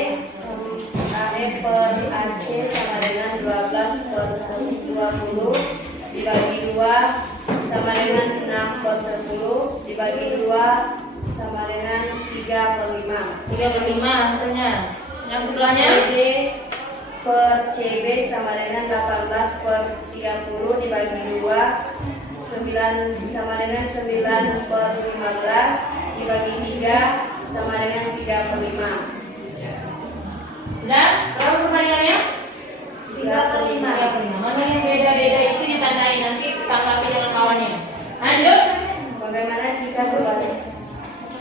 per AC sama dengan 12 per 20 dibagi 2 sama dengan 6 per 10 dibagi 2 sama dengan 3 per 5. 3/5 hasilnya. Yang sebelahnya? PD per CB sama dengan 18 per 30 dibagi 2 9 sama dengan 9 per 15 dibagi 3 sama dengan 3 per 5. Sudah? Berapa perbandingannya? 3 per 5. 3/5. Mana yang beda-beda itu ditandai nanti tanggapi dengan kawannya. Lanjut. Bagaimana jika berbalik?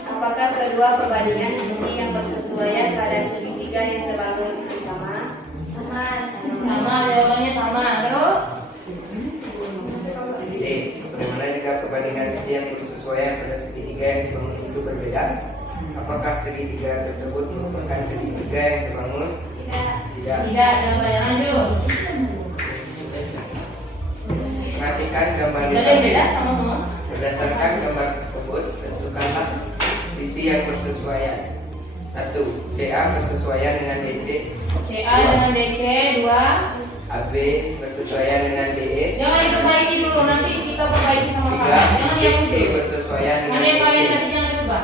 Apakah kedua perbandingan sisi yang bersesuaian pada segitiga yang sebangun itu sama? Sama, jawabannya sama. Terus? D. Bagaimana jika perbandingan sisi yang bersesuaian pada segitiga yang sebangun itu berbeda? Apakah segitiga tersebut merupakan segitiga yang sebangun? Tidak. Tidak, jawabannya lanjut. Perhatikan gambar di Beda samping. beda sama semua. Berdasarkan gambar tersebut, tentukanlah sisi yang bersesuaian. 1. CA bersesuaian dengan DC. CA dengan DC 2. AB bersesuaian dengan DE. Jangan diperbaiki dulu, nanti kita perbaiki sama-sama. 3. Jangan yang DC bersesuaian dengan Nanti yang kalian DC. tadi jangan coba.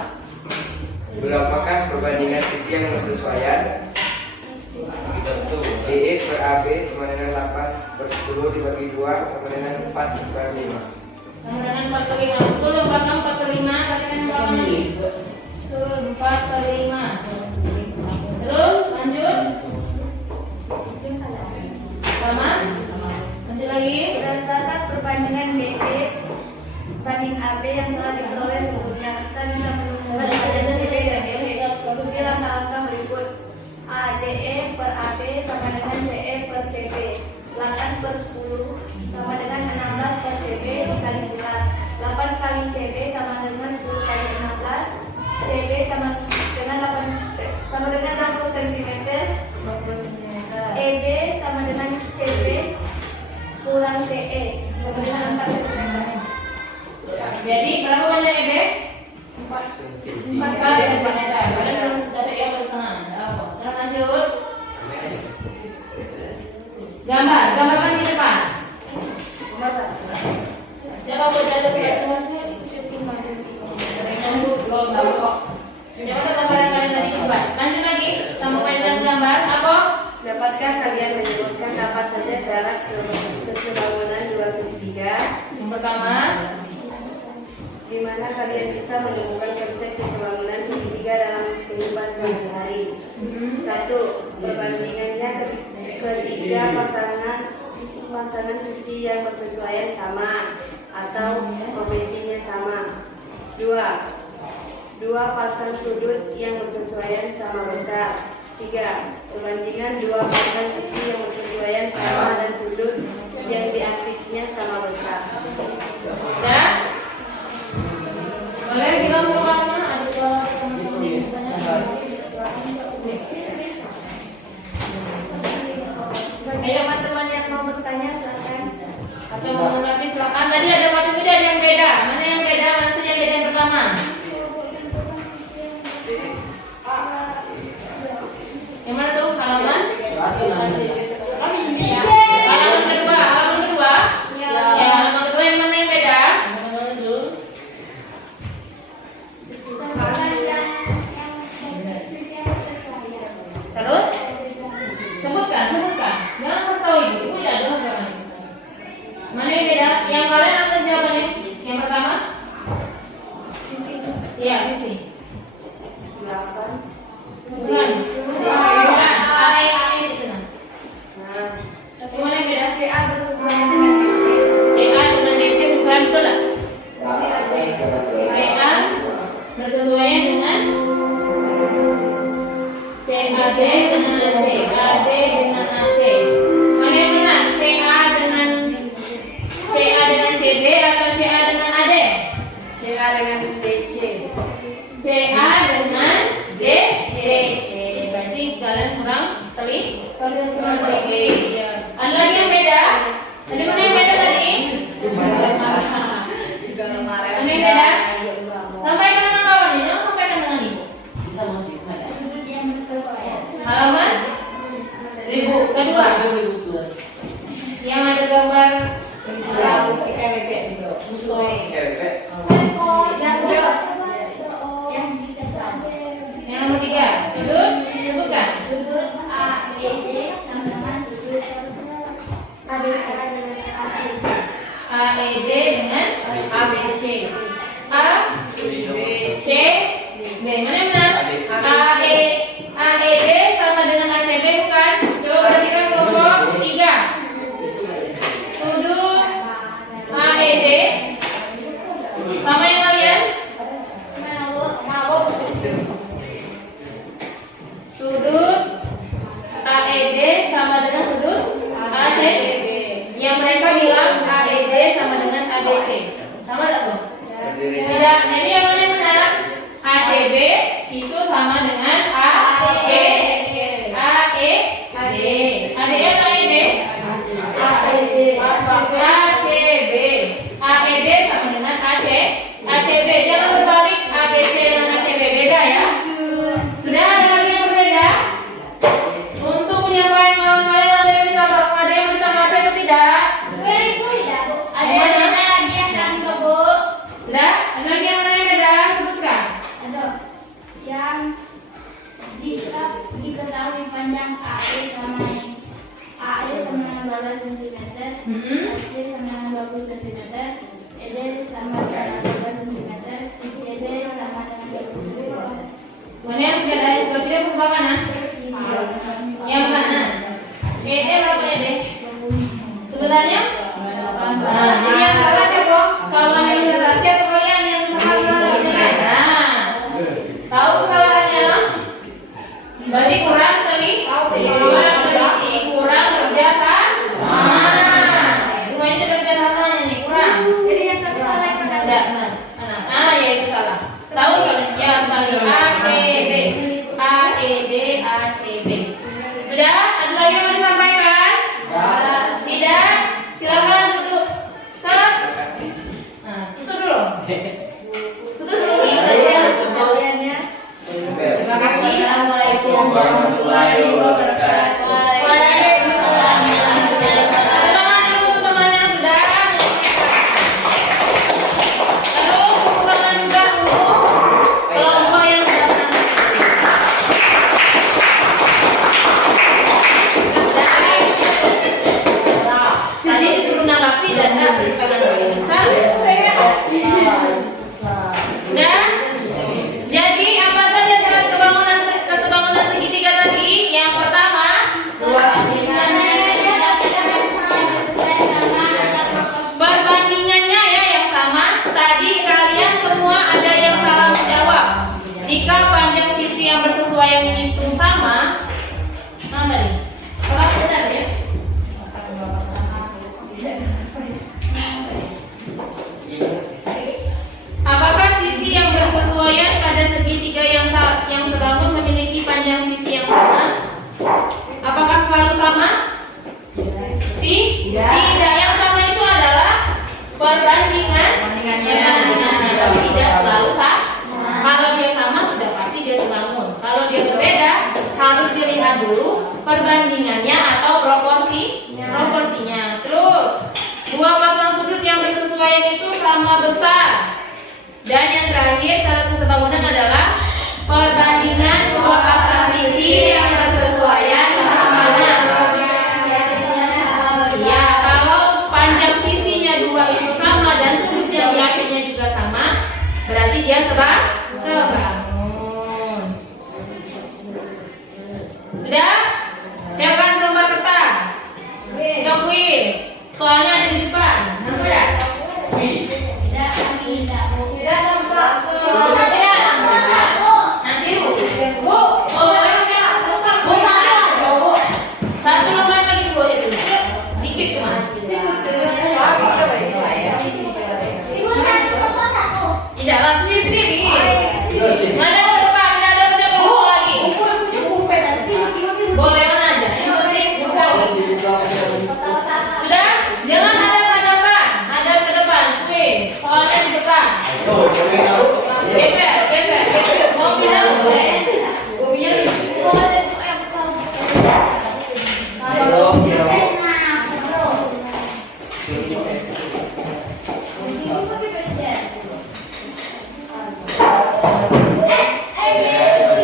Berapakah perbandingan sisi yang bersesuaian? DE per AB sama dengan 8 per 10 dibagi 2 sama dengan dengan 4/5. Sama dengan 4/5. Betul, belakang 4/5. Kalian yang belakang lagi. Betul, 4/5. Terus lanjut. Sama. Lanjut lagi. Berdasarkan perbandingan BD banding AB yang telah diperoleh sebelumnya, kita bisa menemukan saja CD dan DE. Ikuti langkah-langkah berikut. ADE per AB sama dengan CE per CB. 8/10 sama dengan 16 per CB dikali silang. 8 kali CB sama dengan 10 kali 16. CB sama dengan 60 cm. 20 cm. EB sama dengan CB kurang CE sama dengan 4 cm. Jadi berapa banyak EB? 4 kali cm. Kalian belum dari yang bertengah. Terus lanjut. Gambar apa di depan? Coba buat jalur Coba gambaran kalian tadi buat. Lanjut lagi. Sama panjang gambar apa? Dapatkah kalian menyebutkan apa saja syarat kesebangunan dua segitiga? Yang pertama, Di mana kalian bisa menemukan konsep kesebangunan segitiga dalam kehidupan sehari-hari? 1. Perbandingannya ketiga pasangan sisi yang bersesuaian sama atau profesinya sama. 2. Dua pasang sudut yang bersesuaian sama besar. 3. Perbandingan dua pasang sisi yang bersesuaian sama dan sudut yang diaktifnya sama besar. ya. Boleh bilang mana ada teman-teman. Bagi teman-teman yang mau bertanya silakan. Atau mau menanggapi silakan. Tadi ada satu beda, ada yang beda. Mana yang beda? Mana saja yang beda yang pertama? Yang mana tuh? Halaman? Ya. Halaman kedua. Ya, halaman kedua yang mana yang beda? Terus? Sebutkan. Jangan kasih tahu ibu ya dong jawabannya. Mana yang beda? Yang kalian apa jawabannya? Yang pertama? Iya, sisi. Bukan. AE itu nah. Gimana yang beda? CA bersesuaian dengan DC. CA dengan DC sesuai betul tak? CA bersesuaian dengan CAD dengan AC, AD dengan AC. Mana yang benar? CA dengan CD atau CA dengan AD? CA dengan DC. CA dengan DC. Berarti kalian kurang teliti. Ada lagi yang beda? Tadi mana yang beda tadi? Mana yang beda? Sampaikan dengan kawannya, jangan sampaikan dengan ibu. Sudut yang bersesuaian. Halaman kedua. Yang ada gambar yang nomor 3. Sudut, sebutkan. Sudut AED sama dengan sudut ABC. AED dengan ABC. A, C, B. Mana yang benar? AED sama dengan ACB bukan? Coba perhatikan kelompok 3. Sudut AED sama yang lain. Sudut AED sama dengan sudut ACB. Yang mereka bilang AED sama dengan ABC. Sama tak tuh? Tidak. Jadi yang mana yang benar? ACB itu sama dengan AD. AD apa AED? ACB. AED sama dengan ACB. Jangan berbalik ABC dengan ACB, beda ya. Sudah ada lagi yang berbeda? Untuk penyampaian kawan-kawan ada yang ditanggapi atau tidak? Ada yang lagi yang kan Bu? Sudah? Ada lagi yang mana yang beda? Sebutkan. Ada yang jika diketahui panjang AE sama dengan 12 cm, AC sama dengan 20 cm, ED sama dengan 12 cm, ED sama dengan 20 cm. Kemudian sudah ada sebagian berapa mana? Yang mana? ED berapa ED? Sebenarnya? Nah, jadi yang salah siapa? Kalau yang salah siapa kalian yang salah? Nah, tahu kesalahannya? Berarti kurang tadi? Kurang terbiasa. Dua ini terbiasa nih kurang. Jadi yang tadi salah yang mana? Ada. Ya itu salah. Tahu kalian? Ya tadi A C B. A E D A C B. Sudah? Ada lagi yang mau disampaikan? Tidak? Silakan duduk. Salah? Nah, itu dulu. Itu dulu. Kaliannya. Terima kasih. Assalamualaikum warahmatullahi wabarakatuh. Waalaikumsalam. Teman dulu temannya sudah. Lalu bukan juga untuk kelompok yang sudah tadi disuruh nanggapi dan nggak berikan Nah, jadi apa saja syarat kesebangunan segitiga tadi? Yang pertama, perbandingannya ya yang sama. Tadi kalian semua ada yang salah menjawab. Jika panjang sisi yang bersesuaian itu sama, mana nih? Salah benar ya? Apakah sisi yang bersesuaian pada segitiga yang sebangun memiliki panjang sisi yang sama? Apakah selalu sama? Tidak. Yang sama itu adalah perbandingan. Tapi tidak selalu sama. Kalau dia sama sudah pasti dia sebangun. Kalau dia berbeda harus dilihat dulu perbandingannya atau proporsinya. Terus dua pasang sudut yang bersesuaian itu sama besar. Dan yang terakhir syarat kesebangunan adalah perbandingan dua pasang sisi yang bersesuaian sama mana? Ya, kalau panjang sisinya dua itu sama dan sudut yang di akhirnya juga sama, berarti dia sebangun. Sudah? Siapkan selembar kertas. Kita kuis. Soalnya ada di depan. Nampak ya? Satu lembar lagi boleh dulu. Dikit cuma. Tidak lah sendiri. Mana ke depan? Tidak ada kerja buku lagi. Boleh mana aja. Yang penting buka. Sudah? Jangan ada ke depan. Ada ke depan. Kuis. Soalnya di depan. Geser. Mau bilang boleh.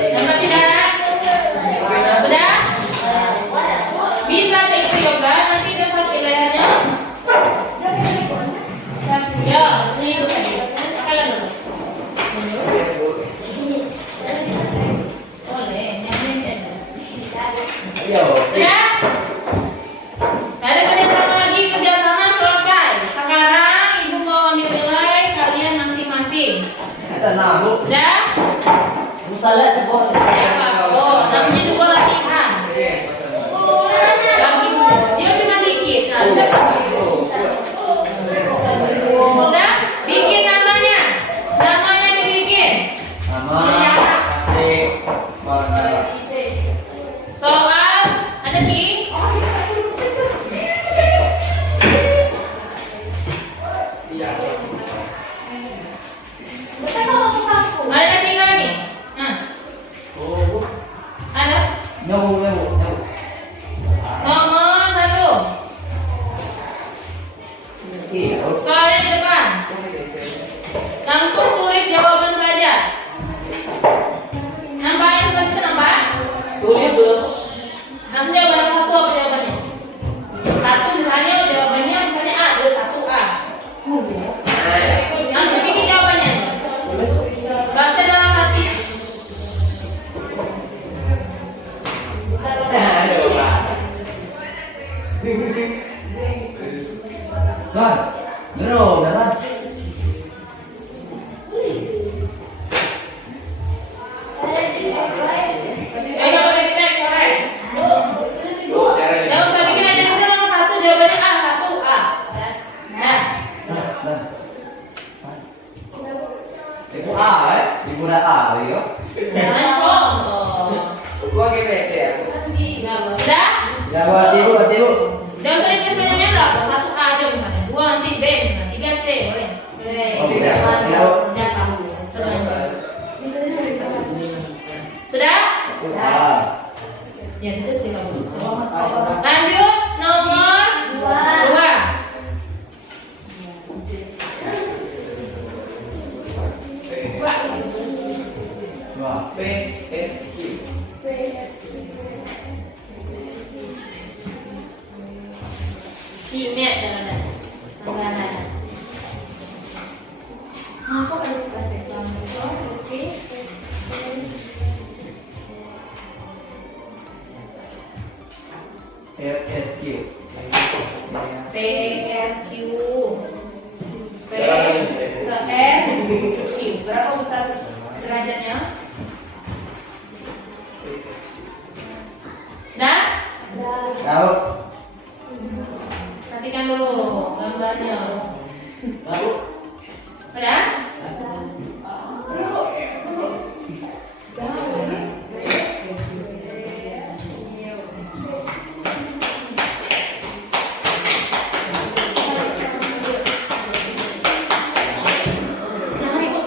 Nampak tidak? Sudah? Bisa itu yoga. Nanti dia sampai lehernya. Ya, ini itu tadi. Kalian dulu. Boleh, yang ini. Sudah? Ada kerjasama lagi, kerjasama selesai. Sekarang ibu mau ambil nilai kalian masing-masing. Sudah? Misalnya sebuah Ya, Pak. Oh, namanya juga latihan. Lagi, dia cuma dikit. Nah, sudah sama. Sudah? Bikin namanya. Namanya dibikin. Soal ada di ada di kami. Ada nomor 1. Soalnya di depan. Langsung tulis jawaban saja. Nampaknya seperti itu, nampak? Langsung jawaban satu apa jawabannya? Satu misalnya jawabannya misalnya A, ada 1A. Bro, dapat. Ayo boleh kita coret. Yang usah bikin aja bisa nomor 1 jawabannya A, 1A. Nah, Nah. Itu A, Ibu udah A, yo. jangan contoh. Gua GBC ya. Sudah? Jawab Ibu, Ibu. Udah usah ditulis banyak enggak? 1A aja misalnya, 2 nanti B misalnya, 3C boleh. Oh, tidak. Jawab. Udah tahu. Sudah? A. Ya, itu sih bagus. Lanjut nomor 2. Dua. P, S, Q. Cimet ada. Mana? Aku kasih contoh, oke. F, S, Q. P R Q P ke R Q. Berapa besar derajatnya? Nah, Tahu. perhatikan dulu gambarnya. Tahu. Udah? Jangan ikut.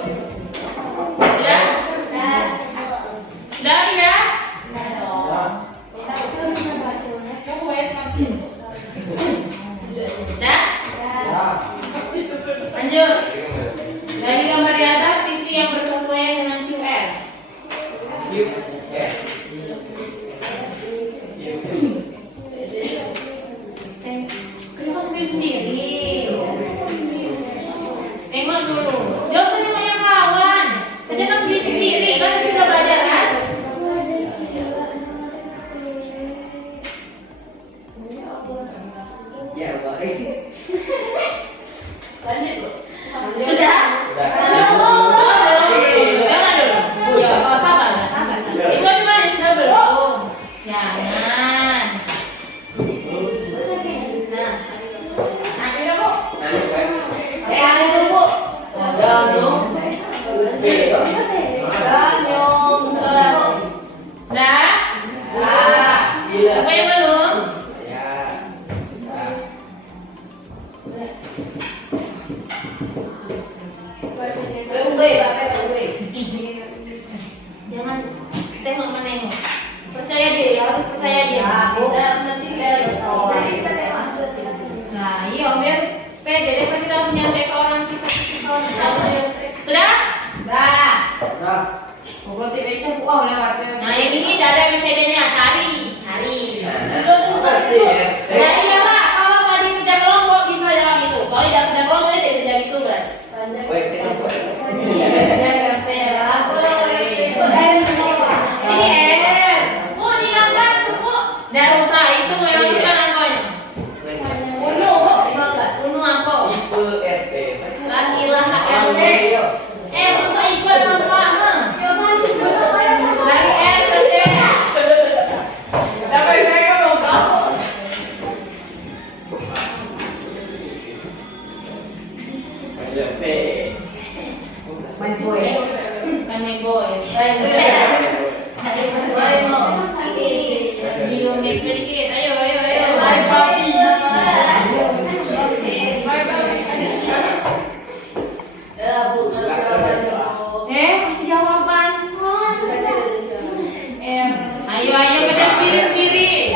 Sudah? Sudah tidak? Sudah? Lanjut. Dari gambar di atas, sisi yang bersesuaian dengan QR. Q, S. Kenapa sendiri? Tengok dulu. Gak usah nanya yang kawan. Saja kan sendiri. Kan bisa belajar kan? Ya, baik. Sudah? Jangan dulu. Ya, sabar. Coba ya sudah belum? Jangan. Nah, ada kok. Anu kan? B, Udah? Apa yang belum? ya. Jangan tengok menengok. Percaya diri, harus percaya diri. Nah, iya biar pede daripada kita harus nyampe ke orang kita. Sudah? Nah, yang ini tidak ada BCD-nya. Cari. Nah, iya Pak. Kalau tadi kerja kelompok bisa jawab itu. Kalau tidak kerja kelompok tidak bisa jawab itu berarti. Baik, kenapa? Ini R. Oh, ini apa? Tidak usah itu memang bukan angkonya. Unu apa? Tipe RT. La ilaha illallah. Susah ikut apa? Dari R ke T. Tapi saya belum tahu. Ada P. Kan boy. Biometri dikit. Ayo. Kasih jawaban. Ayo baca sendiri.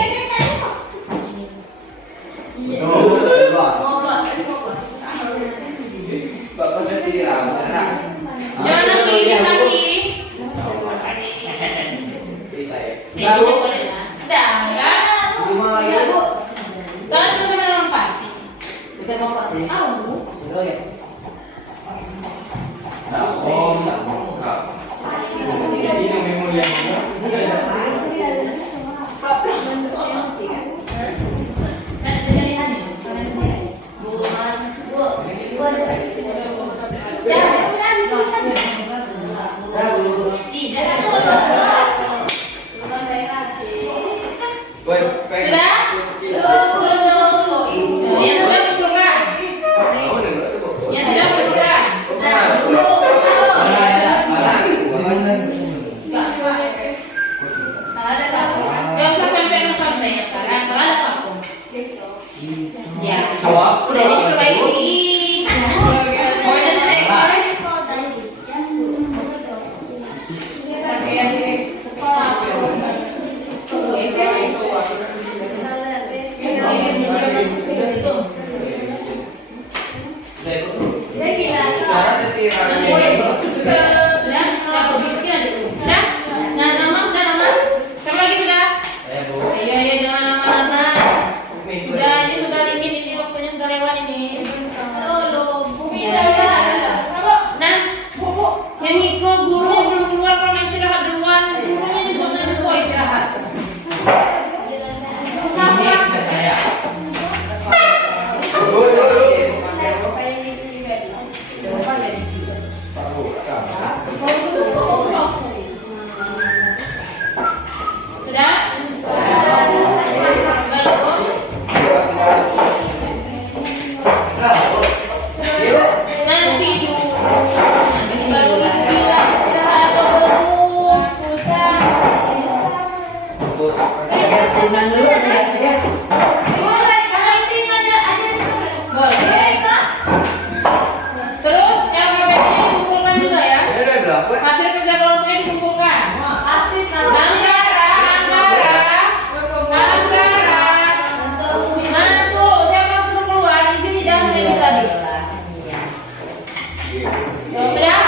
Tuh, dua. Bapak ganti di rambut, anak. Jangan kiri. Bisa ya. Ini boleh lah. Udah, enggak? Lima ya. Jangan teman-teman lompat. Kita mau Pak sih. Tahu. Sudah ya. Ini memori yang Kan ada pilihannya. Woi, Sudah? Yang sudah berbuka? Yang sudah berbuka? Gak usah sampai ya, karena salah ada vakum. Ya, udah diperbaiki. Yang ikut guru belum keluar karena istirahat duluan. Gurunya juga menunggu istirahat. Sudah? Nanti dulu. Baru ibu bilang istirahat atau belum? Susah. Boleh. Terus yang KPP-nya dikumpulkan juga ya. Hasil kerja kelompoknya dikumpulkan. Angkara. Masuk. Siapa suruh keluar? Di sini jangan minggu tadi. Sudah?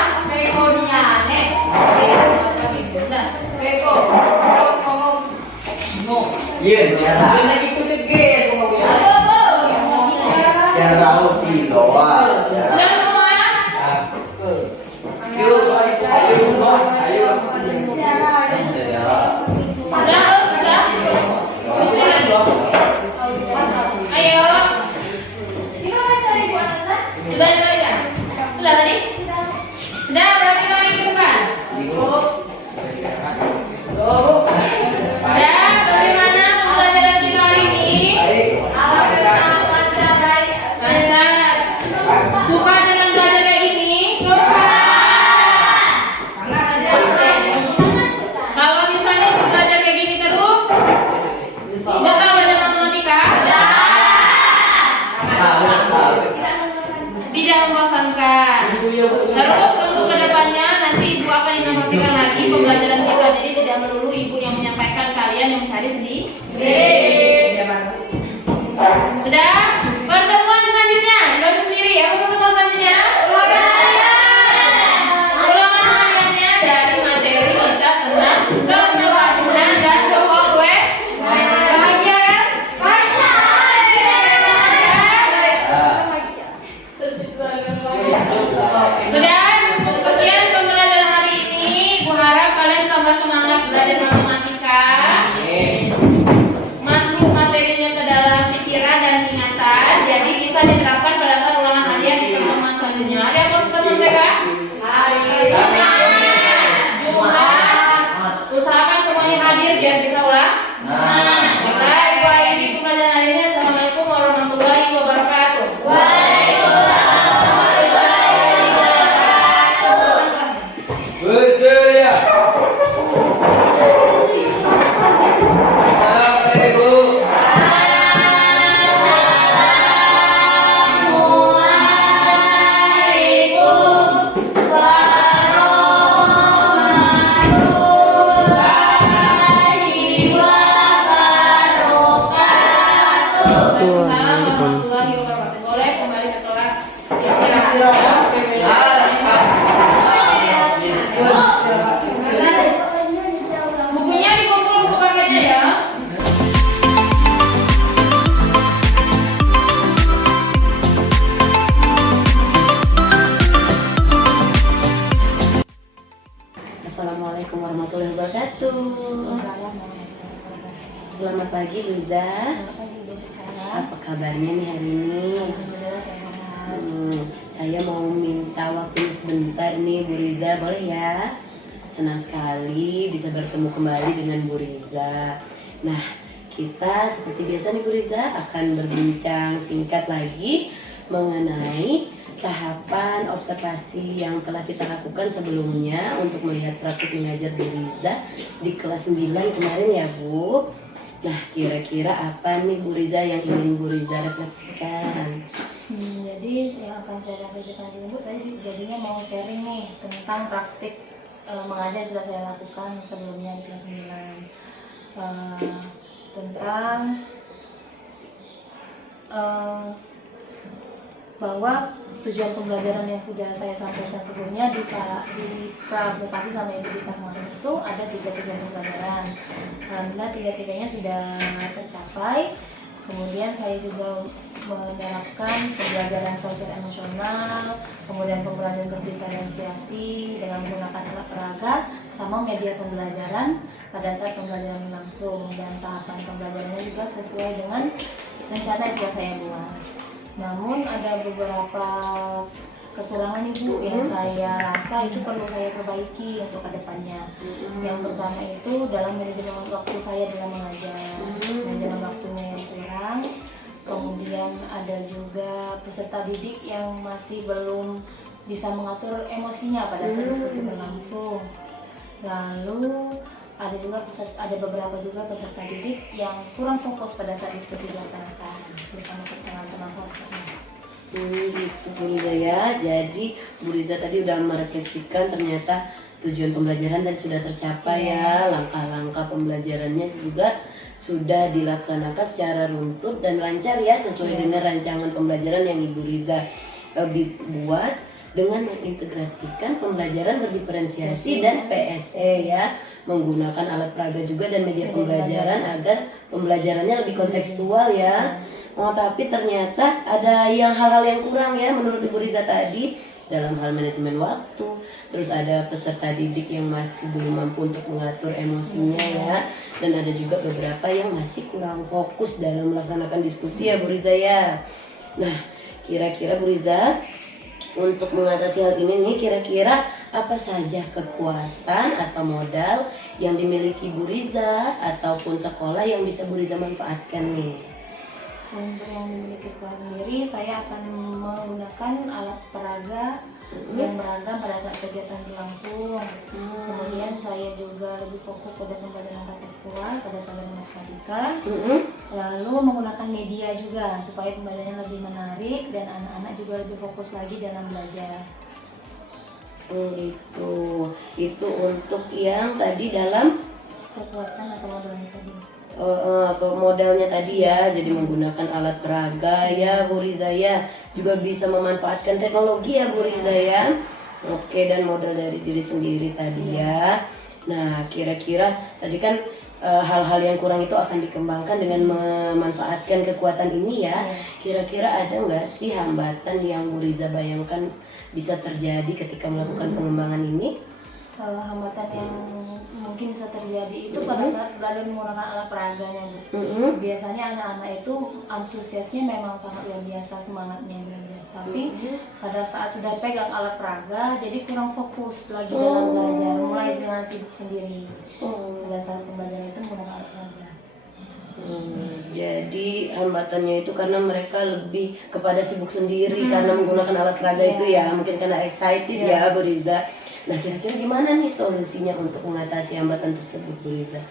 Iya, jangan lagi kucing Cara uti doa. Sudah semua? Sudah? Bukti lagi. Ayo. Sudah tadi kan? Sudah tadi? Sudah, berarti lagi ke depan. Ya, bagaimana pembelajaran kita hari ini? Lancar. Suka dengan belajar kayak gini? Kalau misalnya belajar kayak gini terus, nggak tahu belajar matematika? Tidak membosankan. Terus untuk kedepannya nanti ibu akan informasikan lagi pembelajaran kita. Jadi tidak melulu ibu yang menyampaikan, kalian yang mencari sendiri. Sudah? Pertemuan selanjutnya, jawab sendiri ya. Pertemuan selanjutnya. Ulangan hariannya dari materi kita tentang keselamatan dan sebuah kue. Bahagia kan? Sudah, cukup sekian pembelajaran hari ini. Ku harap kalian tambah semangat belajar matematika. Masuk materinya ke dalam pikiran dan ingatan. Jadi bisa diterapkan pada saat ulangan harian di pertemuan selanjutnya. Hari apa pertemuan mereka? Hari Jumat. Usahakan semuanya hadir biar bisa ulang. Baiklah, ibu ini pembelajaran hari ini. Assalamualaikum warahmatullahi wabarakatuh. Warahmatullahi wabarakatuh. Boleh kembali ke kelas. Bukunya dikumpul buku pakainya ya. Assalamualaikum warahmatullahi wabarakatuh. Selamat pagi Luiza. Apa kabarnya nih hari ini? saya mau minta waktu sebentar nih Bu Riza, boleh ya? Senang sekali bisa bertemu kembali dengan Bu Riza. Nah, kita seperti biasa nih Bu Riza akan berbincang singkat lagi mengenai tahapan observasi yang telah kita lakukan sebelumnya untuk melihat praktik mengajar Bu Riza di kelas 9 kemarin ya Bu. Nah, kira-kira apa nih Bu Riza yang ingin Bu Riza refleksikan? Jadi yang akan saya refleksikan di Bu, saya jadinya mau sharing nih tentang praktik mengajar yang sudah saya lakukan sebelumnya di kelas 9 tentang bahwa tujuan pembelajaran yang sudah saya sampaikan sebelumnya di pra-aplikasi sama di kemarin itu ada 3 tujuan pembelajaran. Alhamdulillah 3-tiganya sudah tercapai. Kemudian saya juga menerapkan pembelajaran sosial emosional, kemudian pembelajaran berdiferensiasi dengan menggunakan alat peraga sama media pembelajaran pada saat pembelajaran langsung, dan tahapan pembelajarannya juga sesuai dengan rencana yang sudah saya buat. Namun ada beberapa kekurangan Ibu yang saya rasa itu perlu saya perbaiki untuk kedepannya. Yang pertama itu dalam manajemen waktu saya dalam mengajar, manajemen waktunya yang kurang. Kemudian ada juga peserta didik yang masih belum bisa mengatur emosinya pada saat diskusi berlangsung. Lalu ada beberapa juga peserta didik yang kurang fokus pada saat diskusi dilaksanakan bersama teman-teman kelompoknya. Gitu Bu Riza ya. Jadi Bu Riza tadi udah merefleksikan ternyata tujuan pembelajaran dan sudah tercapai ya. Langkah-langkah pembelajarannya juga sudah dilaksanakan secara runtut dan lancar ya, sesuai dengan rancangan pembelajaran yang Ibu Riza buat dengan mengintegrasikan pembelajaran berdiferensiasi dan PSE ya, menggunakan alat peraga juga dan media pembelajaran agar pembelajarannya lebih kontekstual ya. Oh, tapi ternyata ada hal-hal yang kurang ya menurut Ibu Riza tadi dalam hal manajemen waktu. Terus ada peserta didik yang masih belum mampu untuk mengatur emosinya ya. Dan ada juga beberapa yang masih kurang fokus dalam melaksanakan diskusi ya Bu Riza ya. Nah, kira-kira Bu Riza untuk mengatasi hal ini nih, kira-kira apa saja kekuatan atau modal yang dimiliki Bu Riza ataupun sekolah yang bisa Bu Riza manfaatkan nih? Untuk yang dimiliki sekolah sendiri, saya akan menggunakan alat peraga yang beragam pada saat kegiatan berlangsung. Kemudian saya juga lebih fokus pada pembelajaran kontekstual, pada pelajaran matematika. Lalu menggunakan media juga supaya pembelajarannya lebih menarik dan anak-anak juga lebih fokus lagi dalam belajar. Itu untuk yang tadi dalam Kekuatan atau modalnya tadi. Modalnya tadi ya, jadi menggunakan alat peraga ya Bu Riza ya, juga bisa memanfaatkan teknologi ya Bu Riza ya. Oke, dan modal dari diri sendiri tadi ya. Nah, kira-kira tadi kan hal-hal yang kurang itu akan dikembangkan dengan memanfaatkan kekuatan ini ya. Kira-kira ada nggak sih hambatan yang Bu Riza bayangkan bisa terjadi ketika melakukan pengembangan ini? Hambatan yang mungkin bisa terjadi itu pada saat belajar menggunakan alat peraganya Bu. Biasanya anak-anak itu antusiasnya memang sangat luar biasa semangatnya belajar, tapi pada saat sudah pegang alat peraga jadi kurang fokus lagi dalam belajar, mulai dengan sibuk sendiri pada saat pembelajaran itu menggunakan alat peraga. Jadi hambatannya itu karena mereka lebih kepada sibuk sendiri karena menggunakan alat peraga itu ya, mungkin karena excited ya Bu Riza. Nah, kira-kira gimana nih solusinya untuk mengatasi hambatan tersebut Bu Riza?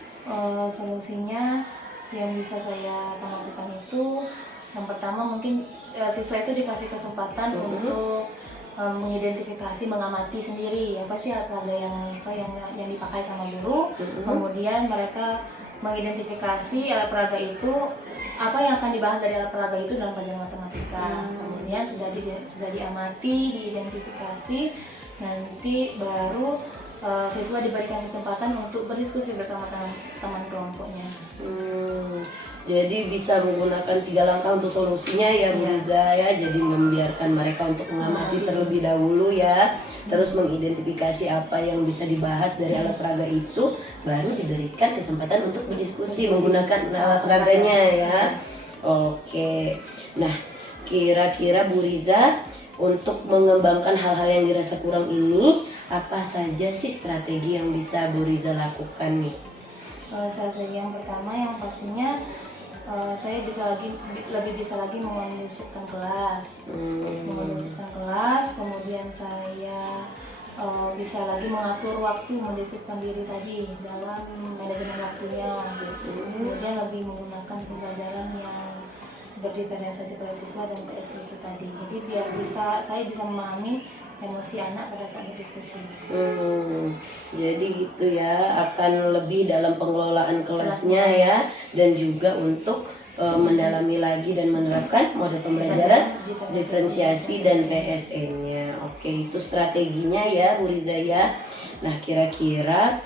Solusinya yang bisa saya lakukan itu yang pertama mungkin siswa itu dikasih kesempatan untuk mengidentifikasi, mengamati sendiri apa sih alat peraga yang dipakai sama guru. Kemudian mereka mengidentifikasi alat peraga itu apa yang akan dibahas dari alat peraga itu dalam pelajaran matematika. Kemudian sudah diamati, diidentifikasi, nanti baru siswa diberikan kesempatan untuk berdiskusi bersama teman kelompoknya. Jadi bisa menggunakan 3 langkah untuk solusinya ya Bu Riza ya. Jadi membiarkan mereka untuk mengamati terlebih dahulu ya. Terus mengidentifikasi apa yang bisa dibahas dari alat peraga itu, baru diberikan kesempatan untuk berdiskusi menggunakan alat peraganya ya. Oke. Nah, kira-kira Bu Riza untuk mengembangkan hal-hal yang dirasa kurang ini, apa saja sih strategi yang bisa Bu Riza lakukan nih? Strategi yang pertama yang pastinya saya lebih bisa lagi mengondusifkan kelas, kemudian saya bisa lagi mengatur waktu, mendisiplinkan diri tadi dalam manajemen waktunya, kemudian lebih menggunakan pembelajaran yang berdiferensiasi pada siswa dan PSE itu tadi. Jadi biar saya bisa memahami emosi anak pada saat berdiskusi. Jadi gitu ya, akan lebih dalam pengelolaan kelasnya ya, dan juga untuk mendalami lagi dan menerapkan model pembelajaran diferensiasi dan PSN-nya. Oke, itu strateginya ya Bu Riza ya. Nah, kira-kira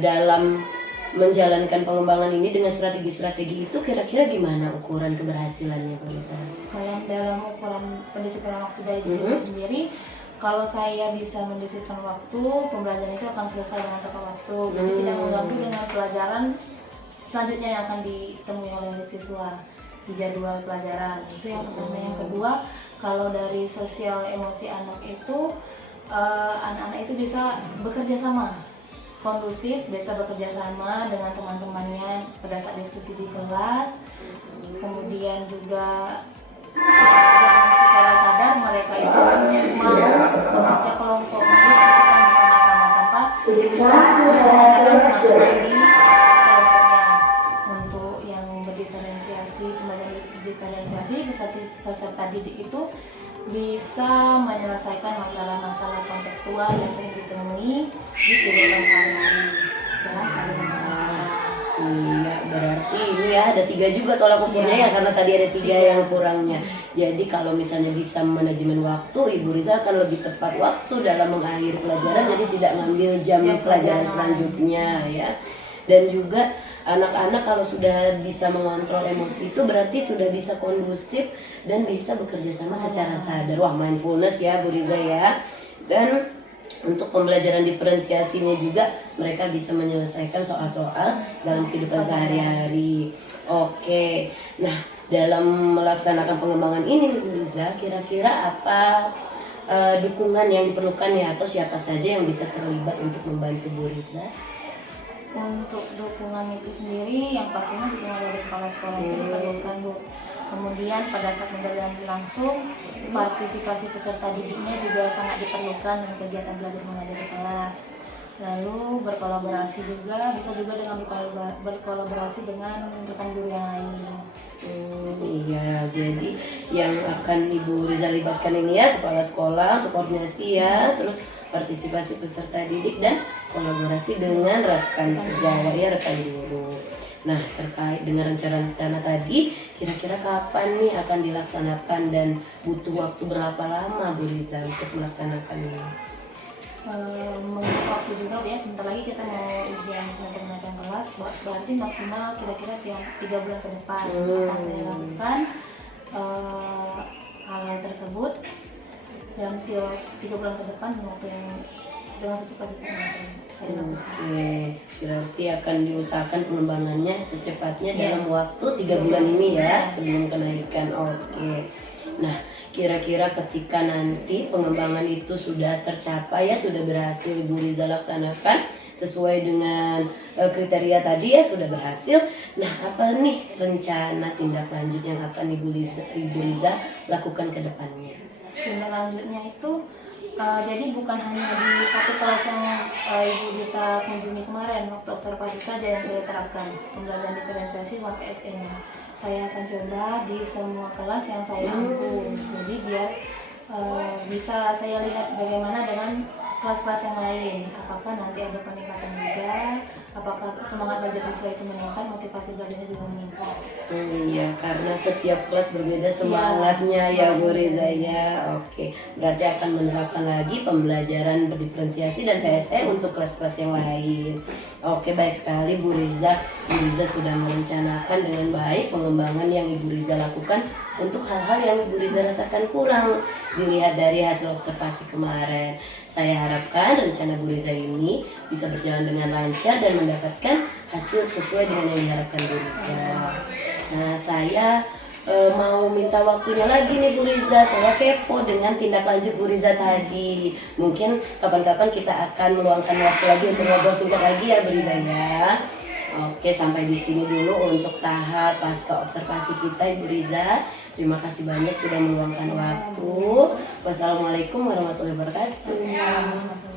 dalam menjalankan pengembangan ini dengan strategi-strategi itu kira-kira gimana ukuran keberhasilannya Bu Riza? Kalau dalam ukuran pendisiplinan waktu dari diri saya sendiri, kalau saya bisa mendisiplinkan waktu, pembelajaran itu akan selesai dengan tepat waktu. Jadi tidak mengganggu dengan pelajaran selanjutnya yang akan ditemui oleh siswa di jadwal pelajaran. Itu yang pertama. Yang kedua, kalau dari sosial emosi anak itu, anak-anak itu bisa bekerja sama, kondusif, bisa bekerja sama dengan teman-temannya pada saat diskusi di kelas. Kemudian juga secara sadar mereka itu mau bekerja kelompok, diskusikan bersama-sama tanpa di kelompoknya. Untuk yang berdiferensiasi, pembelajaran diferensiasi, peserta didik itu bisa menyelesaikan masalah-masalah kontekstual yang sering ditemui di kehidupan sehari-hari. Iya, berarti ini ya ada 3 juga tolak ukurnya ya, karena tadi ada 3 yang kurangnya. Jadi kalau misalnya bisa manajemen waktu, Ibu Riza akan lebih tepat waktu dalam mengakhiri pelajaran, jadi tidak ngambil jam pelajaran selanjutnya ya. Dan juga anak-anak kalau sudah bisa mengontrol emosi itu berarti sudah bisa kondusif dan bisa bekerja sama secara sadar. Wah, mindfulness ya Bu Riza ya. Dan untuk pembelajaran diferensiasinya juga mereka bisa menyelesaikan soal-soal dalam kehidupan sehari-hari. Oke, nah dalam melaksanakan pengembangan ini Bu Riza, kira-kira apa dukungan yang diperlukan ya, atau siapa saja yang bisa terlibat untuk membantu Bu Riza? Untuk dukungan itu sendiri, yang pastinya dukungan dari kepala sekolah itu diperlukan Bu. Kemudian pada saat menjalani langsung, partisipasi peserta didiknya juga sangat diperlukan dalam kegiatan belajar mengajar di kelas. Lalu berkolaborasi juga, bisa juga dengan berkolaborasi dengan rekan guru yang lain. Iya, jadi yang akan Ibu Riza libatkan ini ya kepala sekolah untuk koordinasi ya, terus partisipasi peserta didik dan kolaborasi dengan rekan sejawat ya, rekan guru. Nah, terkait dengan rencana-rencana tadi, kira-kira kapan nih akan dilaksanakan dan butuh waktu berapa lama Bu Riza untuk melaksanakannya? Menurut waktu juga ya, sebentar lagi kita mau ujian semester mengajar kelas, berarti maksimal kira-kira 3 bulan ke depan akan saya lakukan hal tersebut dalam 3 bulan ke depan dengan waktu yang dengan secepatnya. Oke, berarti akan diusahakan pengembangannya secepatnya dalam waktu 3 bulan ini ya sebelum kenaikan. Oke. Nah, kira-kira ketika nanti pengembangan itu sudah tercapai ya, sudah berhasil Ibu Riza laksanakan sesuai dengan kriteria tadi ya, sudah berhasil. Nah, apa nih rencana tindak lanjut yang akan Ibu Riza lakukan ke depannya? Tindak lanjutnya itu jadi bukan hanya di satu kelas yang Ibu Dita kunjungi kemarin waktu observasi saja yang saya terapkan pembelajaran diferensiasi PSN-nya. Saya akan coba di semua kelas yang saya mampu. Jadi biar bisa saya lihat bagaimana dengan kelas-kelas yang lain. Apakah nanti ada peningkatan juga? Apakah semangat belajar siswa itu meningkat, motivasi belajarnya juga meningkat? Iya, karena setiap kelas berbeda semangatnya ya Bu Riza ya. Oke, berarti akan menerapkan lagi pembelajaran berdiferensiasi dan PSE untuk kelas-kelas yang lain. Oke, baik sekali Bu Riza. Bu Riza sudah merencanakan dengan baik pengembangan yang Ibu Riza lakukan untuk hal-hal yang Ibu Riza rasakan kurang dilihat dari hasil observasi kemarin. Saya harapkan rencana Bu Riza ini bisa berjalan dengan lancar dan mendapatkan hasil sesuai dengan yang diharapkan Bu Riza. Nah, saya mau minta waktunya lagi nih Bu Riza. Saya kepo dengan tindak lanjut Bu Riza tadi. Mungkin kapan-kapan kita akan meluangkan waktu lagi untuk ngobrol singkat lagi ya Bu Riza ya. Oke, sampai di sini dulu untuk tahap pasca observasi kita Ibu Riza. Terima kasih banyak sudah meluangkan waktu. Wassalamualaikum warahmatullahi wabarakatuh.